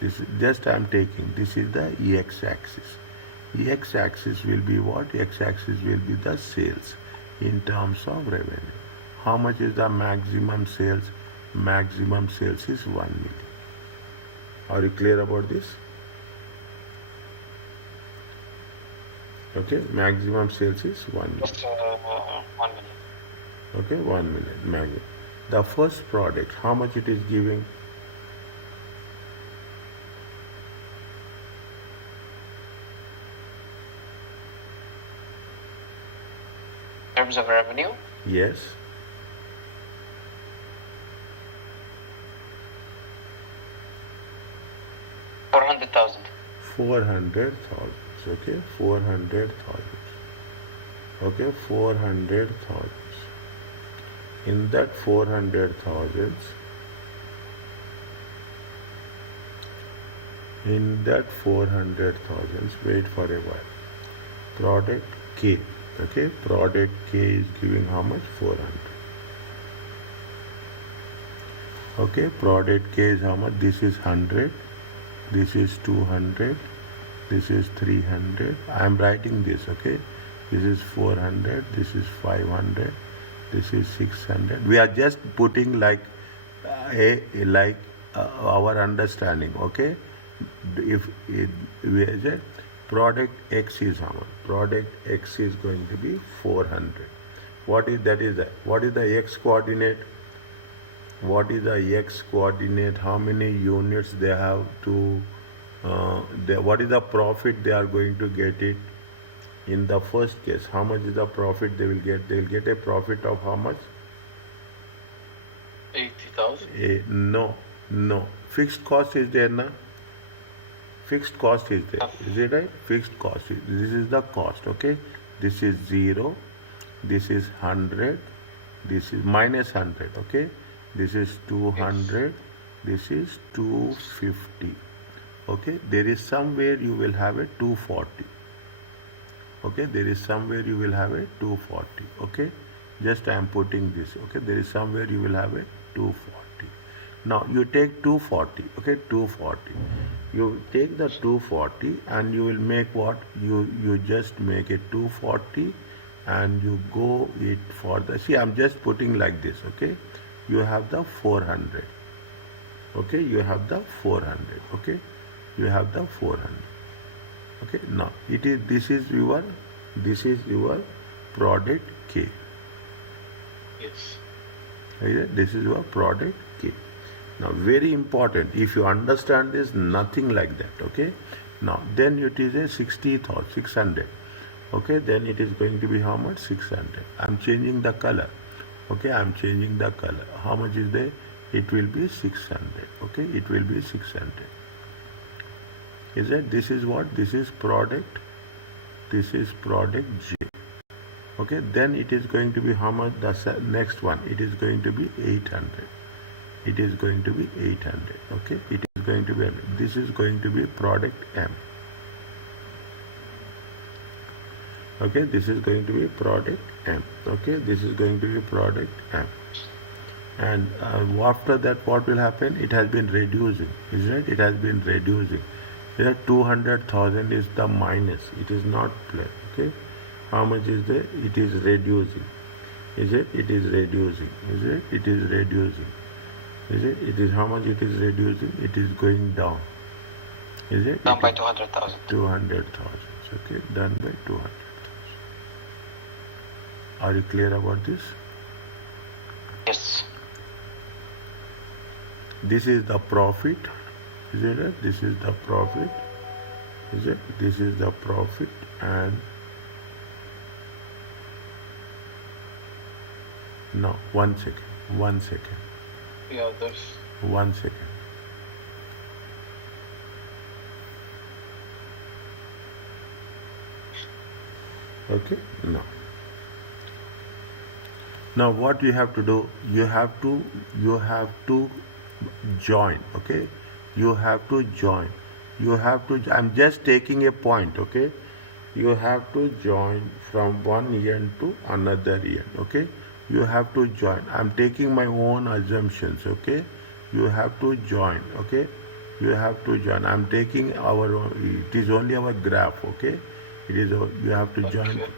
this is just I am taking. This is the x-axis. X-axis will be what? X-axis will be the sales in terms of revenue. How much is the maximum sales? Maximum sales is 1 million. Are you clear about this? Okay, maximum sales is 1 million. Just 1 million. Okay, 1 million maximum. The first product, how much it is giving? In terms of revenue, Yes. 400,000. 400,000. Okay, 400,000. Okay, 400,000. In that 400,000, wait for a while. Product K. Okay, product K is giving how much? 400. Okay, product K is how much? This is 100. This is 200. This is 300. I am writing this. Okay, this is 400. This is 500. This is 600. We are just putting like our understanding. Okay, if we say product X is how much? Product X is going to be 400. What is that? Is that what is the X coordinate? What is the X coordinate? How many units they have to? What is the profit they are going to get it? In the first case, how much is the profit they will get? They will get a profit of how much? 80,000. No. Fixed cost is there, na? Fixed cost is there. Is it right? Fixed cost. This is the cost, okay? This is 0. This is 100. This is minus 100, okay? This is 200. This is 250. Okay? There is somewhere you will have a 240. Okay? There is somewhere you will have a 240. Okay? Just I am putting this. Okay? There is somewhere you will have a 240. Now you take 240. Okay? 240. You take the 240 and you will make what? You just make it 240 and you go it for the, see, I'm just putting like this. Okay? You have the 400. Okay? You have the 400. Okay? You have the 400. Okay? Now this is your product K. Yes. This is your product K. Now very important, if you understand this, nothing like that. Okay? Now then it is a 60,600. Okay? Then it is going to be how much? 600. I'm changing the color. Okay? I'm changing the color. How much is there? It will be 600. Okay? It will be 600. Is that this is what? This is product. This is product J. Okay? Then it is going to be how much? The next one. It is going to be 800. It is going to be 800. Okay? It is going to be, this is going to be product M. Okay? This is going to be product M. Okay? This is going to be product M. And after that, what will happen? It has been reducing. Is right? It has been reducing. Here 200,000 is the minus. It is not plus. Okay? How much is there? It is reducing. Is it? It is reducing. Is it? It is reducing. Is it? It is how much it is reducing? It is going down. Is it? Down by 200,000. 200,000. Okay? Done by 200,000. Are you clear about this? Yes. This is the profit. Is it right? This is the profit. Is it? This is the profit and no, 1 second. 1 second. Yeah, there's 1 second. Okay? Now what you have to do? You have to join. Okay? You have to join. I'm just taking a point. Okay? You have to join from one end to another end. Okay? You have to join. I'm taking my own assumptions. Okay? You have to join. Okay? You have to join. I'm taking our own, it is only our graph. Okay? It is, you have to join. okay.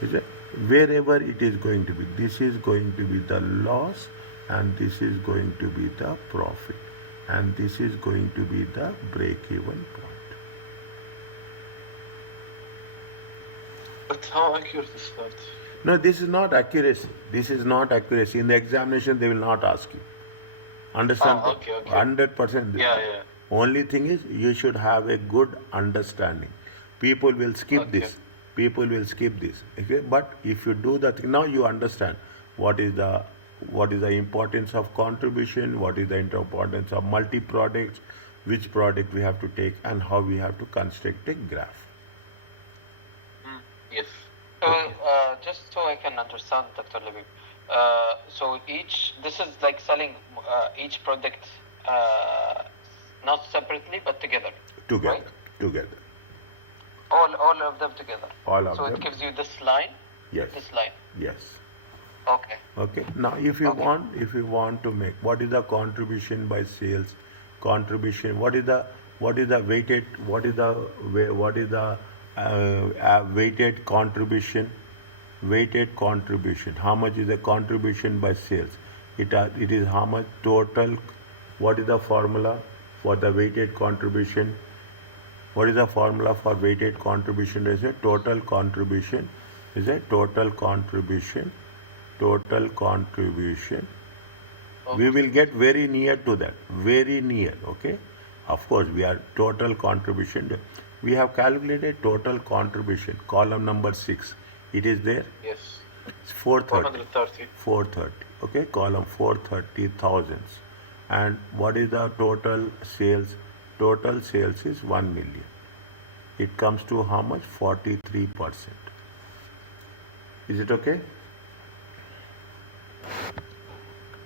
Is it? Wherever it is going to be, this is going to be the loss and this is going to be the profit and this is going to be the break-even point. But how accurate is that? No, this is not accuracy. This is not accuracy. In the examination, they will not ask you. Understand? Oh, okay. 100%. Yeah. Only thing is, you should have a good understanding. People will skip Okay. this. People will skip this. Okay, but if you do that, now you understand what is the importance of contribution, what is the importance of multi products, which product we have to take, and how we have to construct a graph. Yes. So, just so I can understand, Dr. Labib, so this is like selling each product not separately but together. Together, right? together. All of them together. All of so them. it gives you this line. Yes. This line. Yes. Okay. Okay. Now, if you want to make, what is the contribution by sales? Contribution. What is the weighted? What is the weighted contribution? Weighted contribution. How much is the contribution by sales? It is how much total. What is the formula for the weighted contribution? What is the formula for weighted contribution? Is a total contribution. Is a total contribution. Total contribution. Okay. We will get very near to that. Very near. Okay. Of course, we are total contribution. We have calculated total contribution. Column number 6. It is there. Yes. It's 430. 430. 430. Okay. Column 430 thousands. And what is the total sales? Total sales is 1 million. It comes to how much? 43%. Is it okay?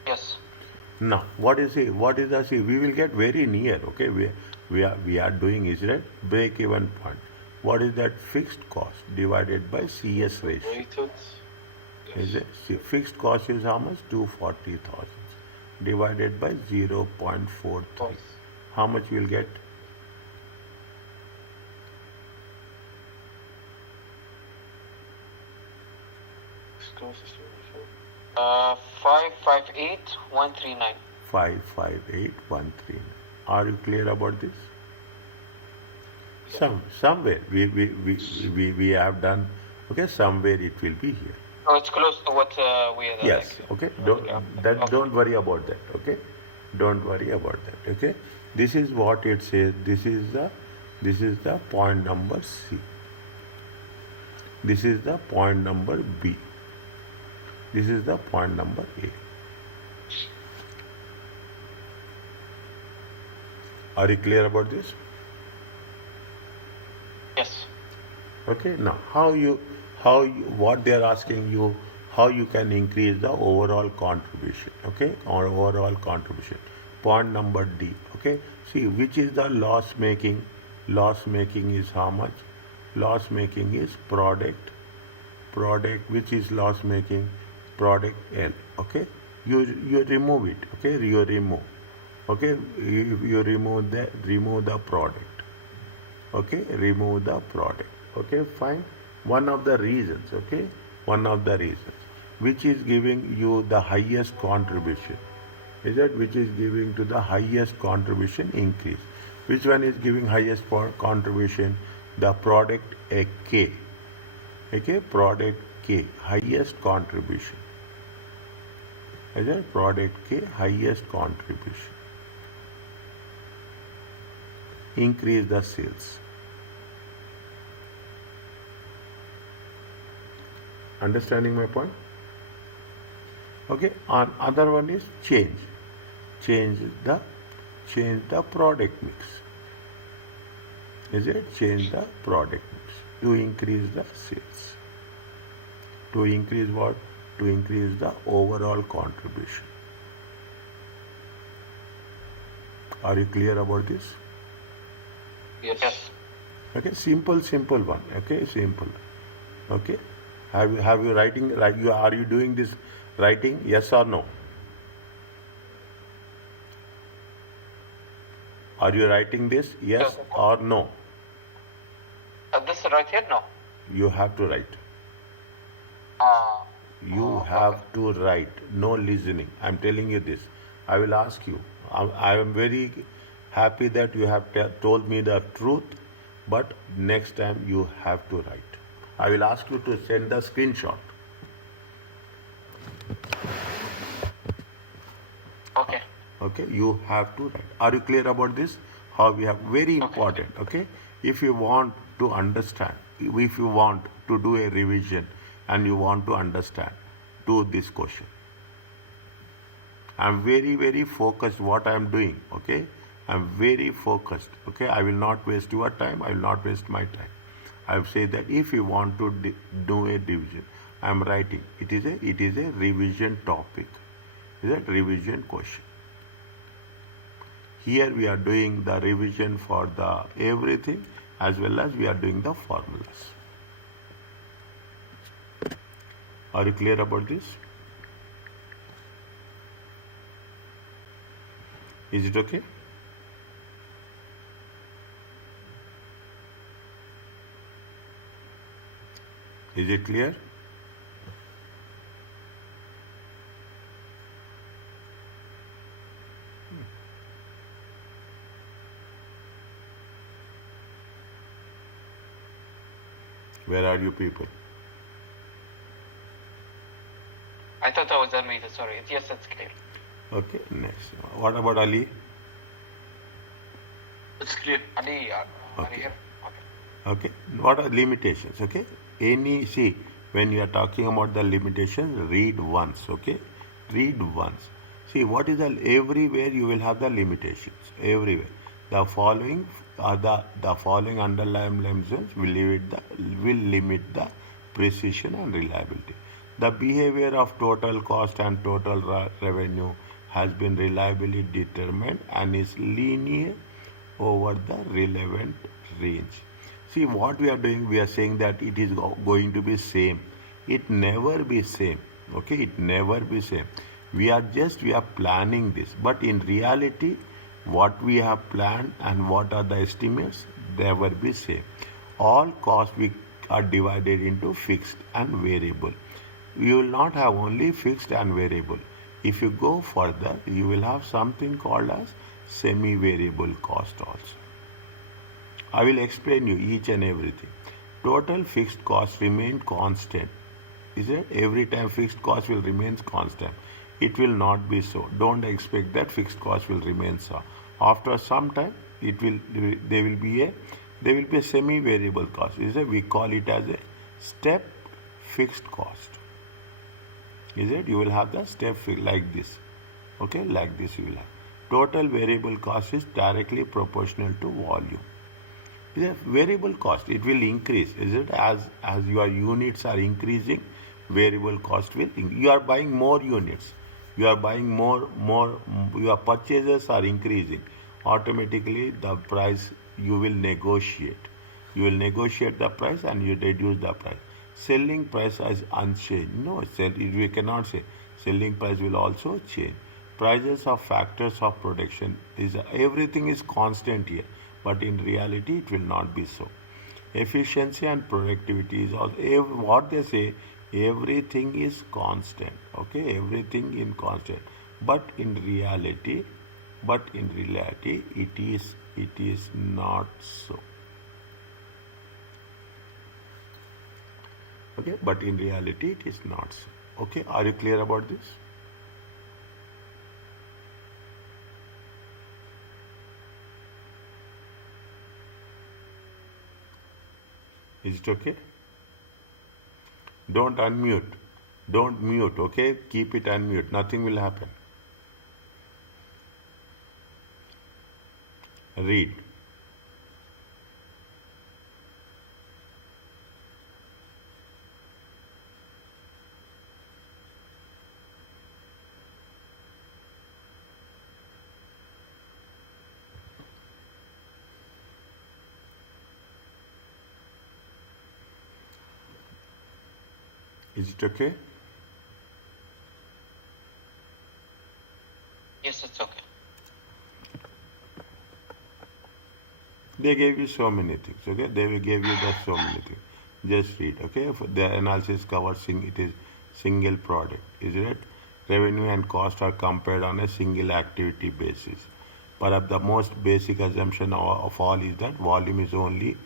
Yes. Now, what is it? What is the see? We will get very near. Okay, we are doing is right break even point. What is that fixed cost divided by CS ratio? Weighted. Is it? See, fixed cost is how much? 240,000 divided by 0.43. Yes. How much you will get? Closest to 558139. 558,139. Are you clear about this? Somewhere we have done. Okay, somewhere it will be here. Oh, it's close to what we had. Yes. Okay. Don't worry about that. Okay. Don't worry about that. Okay. This is what it says. This is the point number C. This is the point number B. This is the point number A. Are you clear about this? Yes. Okay. Now, what they are asking you, how you can increase the overall contribution. Okay, or overall contribution. Point number D. Okay. See, which is the loss making? Loss making is how much? Loss making is product. Which is loss making? Product L. Okay. You remove it. Okay. You remove. Okay. You remove the product. Okay. Remove the product. Okay. Fine. One of the reasons. Okay. One of the reasons. Which is giving you the highest contribution? Is that which is giving to the highest contribution increase? Which one is giving highest contribution? The product K. Okay. Product K. Highest contribution. Is that product K? Highest contribution. Increase the sales. Understanding my point? Okay. And other one is change. Change the product mix. Is it? Change the product mix to increase the sales. To increase what? To increase the overall contribution. Are you clear about this? Yes. Okay, simple one. Okay, simple. Okay. Have you writing? Are you doing this writing? Yes or no? Are you writing this? Yes or no? This right here, no. You have to write. You have to write. No listening. I'm telling you this. I will ask you. I am very happy that you have told me the truth, but next time you have to write. I will ask you to send the screenshot. Okay. Okay, you have to write. Are you clear about this? how we have, very important, okay? If you want to understand, if you want to do a revision and you want to understand, do this question. I'm very, very focused what I'm doing, okay? I'm very focused, okay? I will not waste your time, I will not waste my time. I've said that if you want to do a division, I'm writing, it is a revision topic. Is it revision question? Here we are doing the revision for the everything as well as we are doing the formulas. Are you clear about this? Is it okay? Is it clear? Where are you people? I thought I was unmuted, sorry. Yes, it's clear. Okay, next. What about Ali? It's clear. Ali, are Okay. you here? Okay. Okay. What are limitations? Okay. See, when you are talking about the limitations, read once. Okay. Read once. See, what is everywhere you will have the limitations. Everywhere. The following are the following underlying limitations will limit the precision and reliability. The behavior of total cost and total revenue has been reliably determined and is linear over the relevant range. See what we are doing, we are saying that it is going to be same. It never be same. Okay, it never be same. We are planning this, but in reality, what we have planned and what are the estimates never be same. All costs we are divided into fixed and variable. You will not have only fixed and variable. If you go further, you will have something called as semi-variable cost also. I will explain you each and everything. Total fixed costs remain constant. Is it? Every time fixed cost will remain constant. It will not be so. Don't expect that fixed cost will remain so. After some time, there will be a semi-variable cost. Is it? We call it as a step fixed cost. Is it? You will have the step like this. Okay, like this you will have. Total variable cost is directly proportional to volume. Is it? Variable cost, it will increase. Is it? As your units are increasing, variable cost will increase. You are buying more units. You are buying more, your purchases are increasing. Automatically, the price you will negotiate. You will negotiate the price and you reduce the price. Selling price is unchanged. No, we cannot say. Selling price will also change. Prices of factors of production everything is constant here, but in reality it will not be so. Efficiency and productivity is also what they say. Everything is constant. Okay, everything in constant, but in reality, it is not so. Okay, but in reality it is not so. Okay, are you clear about this? Is it okay? Don't unmute. Don't mute, okay? Keep it unmute. Nothing will happen. Read. Is it okay? Yes, it's okay. They gave you so many things, okay? They will give you so many things. Just read, okay? The analysis covers it is single product, is it? Revenue and cost are compared on a single activity basis. Perhaps the most basic assumption of all is that volume is only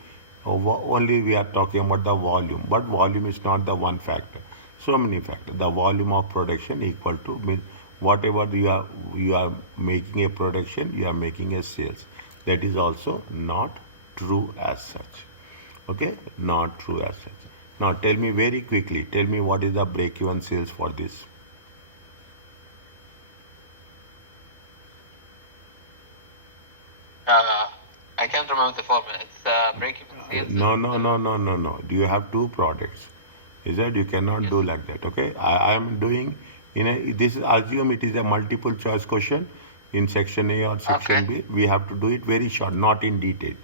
we are talking about the volume, but volume is not the one factor. So many factors. The volume of production equal to means whatever you are making a production, you are making a sales. That is also not true as such. Okay, not true as such. Now tell me very quickly, tell me what is the break-even sales for this? I can't remember the formula. It's break-even sales. No. Do you have two products? Is that you cannot Yes. do like that? Okay, I am doing in a this is assume it is a multiple choice question in section A or section Okay. B. We have to do it very short, not in detail.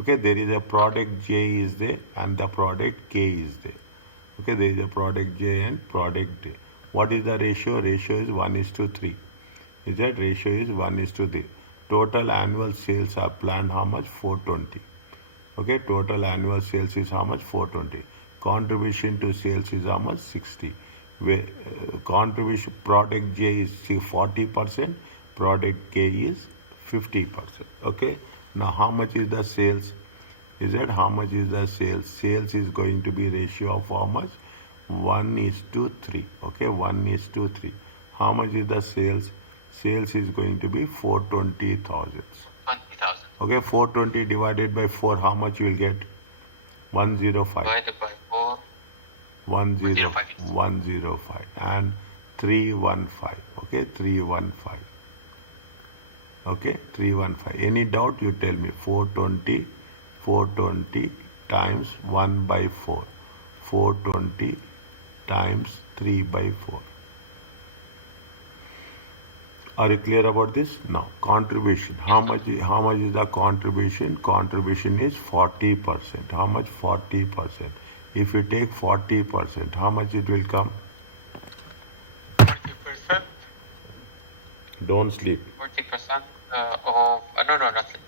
Okay, there is a product J is there and the product K is there. Okay, there is a product J and product D. What is the ratio? Ratio is 1:3. Is that ratio is 1:3? Total annual sales are planned how much? 420. Okay, total annual sales is how much? 420. Contribution to sales is how much? 60. Where, contribution product J is 40%, product K is 50%. Okay, now how much is the sales? Is that how much is the sales? Sales is going to be ratio of how much? 1:3. Okay, 1:3. How much is the sales? Sales is going to be 420,000. 20,000 Okay, 420 divided by 4, how much you will get? 105. divided by 4. 10, 105. 105 and 315. Okay, 315. Okay, 315. Any doubt you tell me. 420 times 1 by 4. 420 times 3 by 4. Are you clear about this? Now, contribution. How much is the contribution? Contribution is 40%. How much? 40%. If you take 40%, how much it will come? 40%. Don't sleep. 40% of no, nothing.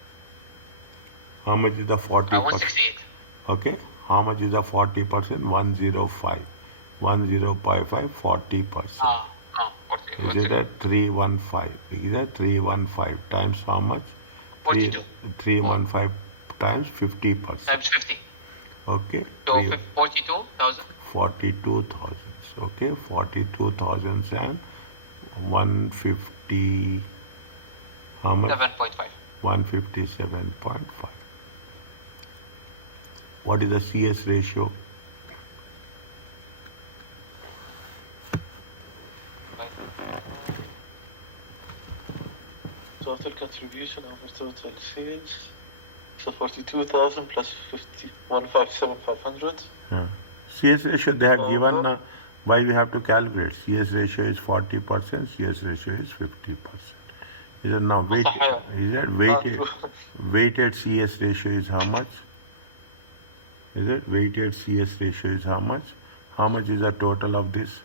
How much is the 40%? 168. Okay. How much is the 40%? 105. 1055, 40%. 40. Is it at 315? Is that 315 times how much? 42. 315 times 50%. Times 50. Okay. So 42,000. 42,000. Okay. 42,000 and 150. How much? 7.5. 157.5. What is the CS ratio? Total contribution over total sales. So 42,000 plus 157,500. CS ratio they have given. Uh-huh. Why we have to calculate? CS ratio is 40%. CS ratio is 50%. Is it now weight? Is that weighted? Weighted CS ratio is how much? Is it weighted CS ratio is how much? How much is the total of this?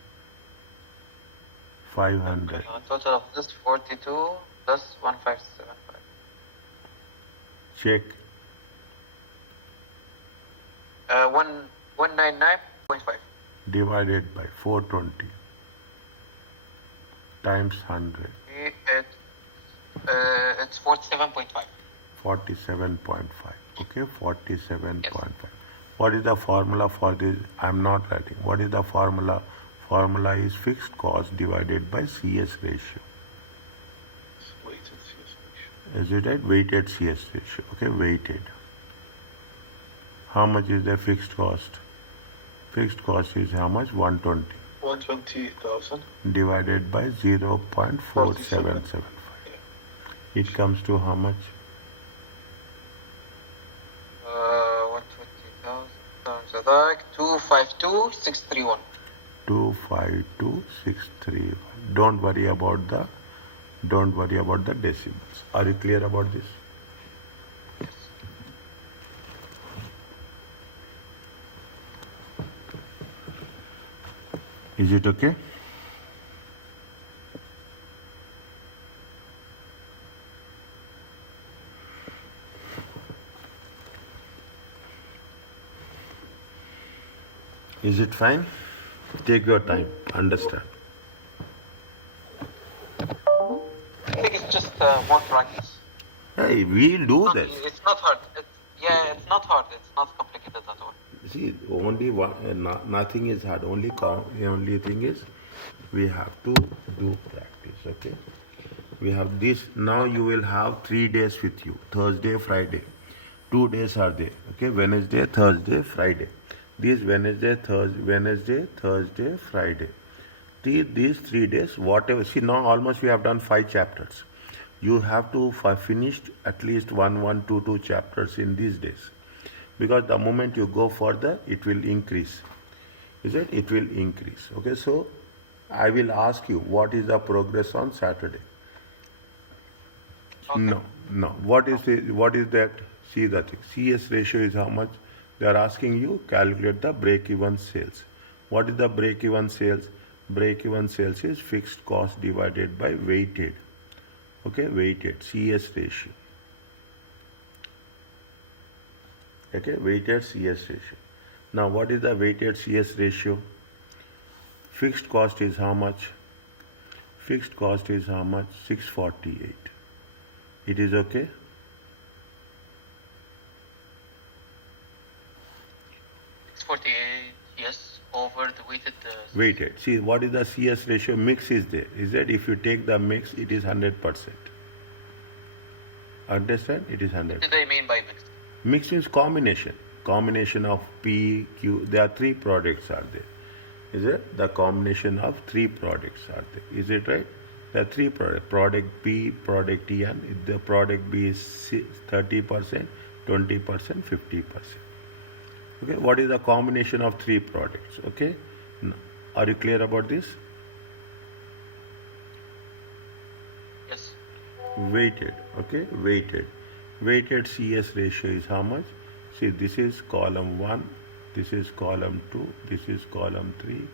500. Total of this 42 plus 1575. Check. 199.5. Divided by 420 times 100. It's 47.5. 47.5. Okay, 47.5. Yes. What is the formula for this? I'm not writing. What is the formula? Formula is fixed cost divided by CS ratio. Weighted CS ratio. Is it right? Weighted CS ratio. Okay, weighted. How much is the fixed cost? Fixed cost is how much? 120. 120,000. Divided by 0.4775. Yeah. It comes to how much? 120,000 times like 252,631. 252,631. Don't worry about the decimals. Are you clear about this? Yes. Is it okay? Is it fine? Take your time. Understand. I think it's just more practice. Hey, we'll do this. It's not hard. It's not hard. It's not complicated at all. See, only one, nothing is hard. Only thing is we have to do practice. Okay. we have this. Now you will have 3 days with you, Thursday, Friday. 2 days are there, okay? Wednesday, Thursday, Friday. These Wednesday, Thursday, Friday. These 3 days, whatever. See, now almost we have done 5 chapters. You have to finish at least two chapters in these days, because the moment you go further, it will increase. Is it? It will increase. Okay, so I will ask you what is the progress on Saturday. Okay. No. What is that? See the thing. CS ratio is how much? They are asking you calculate the break-even sales. What is the break-even sales? Break-even sales is fixed cost divided by weighted. Okay, weighted CS ratio. Okay, weighted CS ratio. Now, what is the weighted CS ratio? Fixed cost is how much? Fixed cost is how much? 648. It is okay? 648, yes, over the weighted. Weighted. See, what is the CS ratio? Mix is there. Is that if you take the mix, it is 100%. Understand? It is 100%. What do they mean by mix? Mix means combination. Combination of P, Q. There are 3 products are there. Is it? The combination of 3 products are there. Is it right? There are 3 products. Product P, product E, and the product B is 30%, 20%, 50%. Okay. What is the combination of 3 products? Okay. Now, are you clear about this? Yes. Weighted. Okay. Weighted CS ratio is how much? See, this is column 1, this is column 2, this is column 3,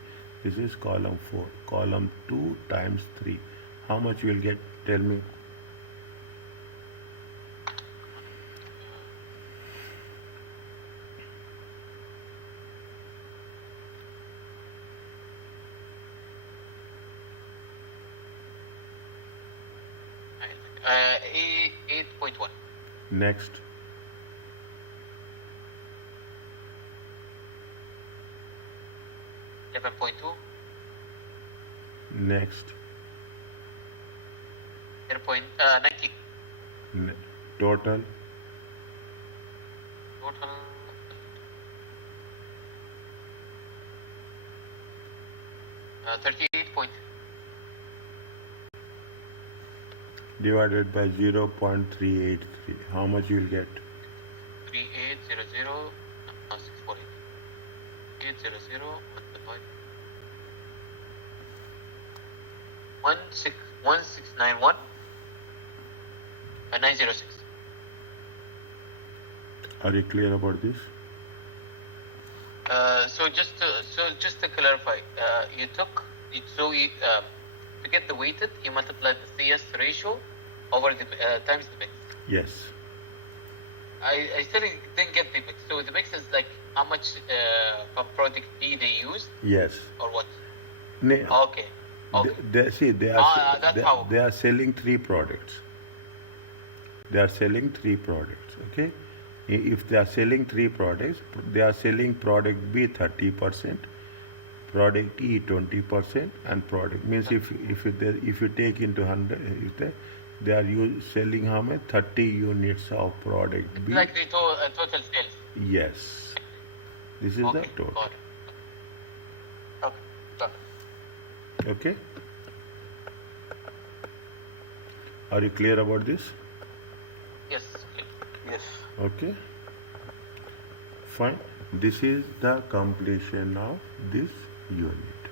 this is column 4. Column 2 times 3. How much you will get? Tell me. Uh, 8.1. Next. Next. 0.19. Total. Total 38 point. Divided by 0.383. How much you will get? 3800 648. 800 1691 and 906. Are you clear about this? So just to clarify, to get the weighted, you multiply the CS ratio over the times the mix. Yes. I still didn't get the mix. So the mix is like how much from product B they use. Yes. Or what? Ne- Okay. Okay. They are selling 3 products. They are selling 3 products. Okay. If they are selling 3 products, they are selling product B 30%, product E 20%, and product means if you take into 100, they are selling how much? 30 units of product B. Like the total sales. Yes. This is the total. Got it. Okay. Got it. Okay. Are you clear about this? Yes. Yes. Okay. Fine. This is the completion of this unit.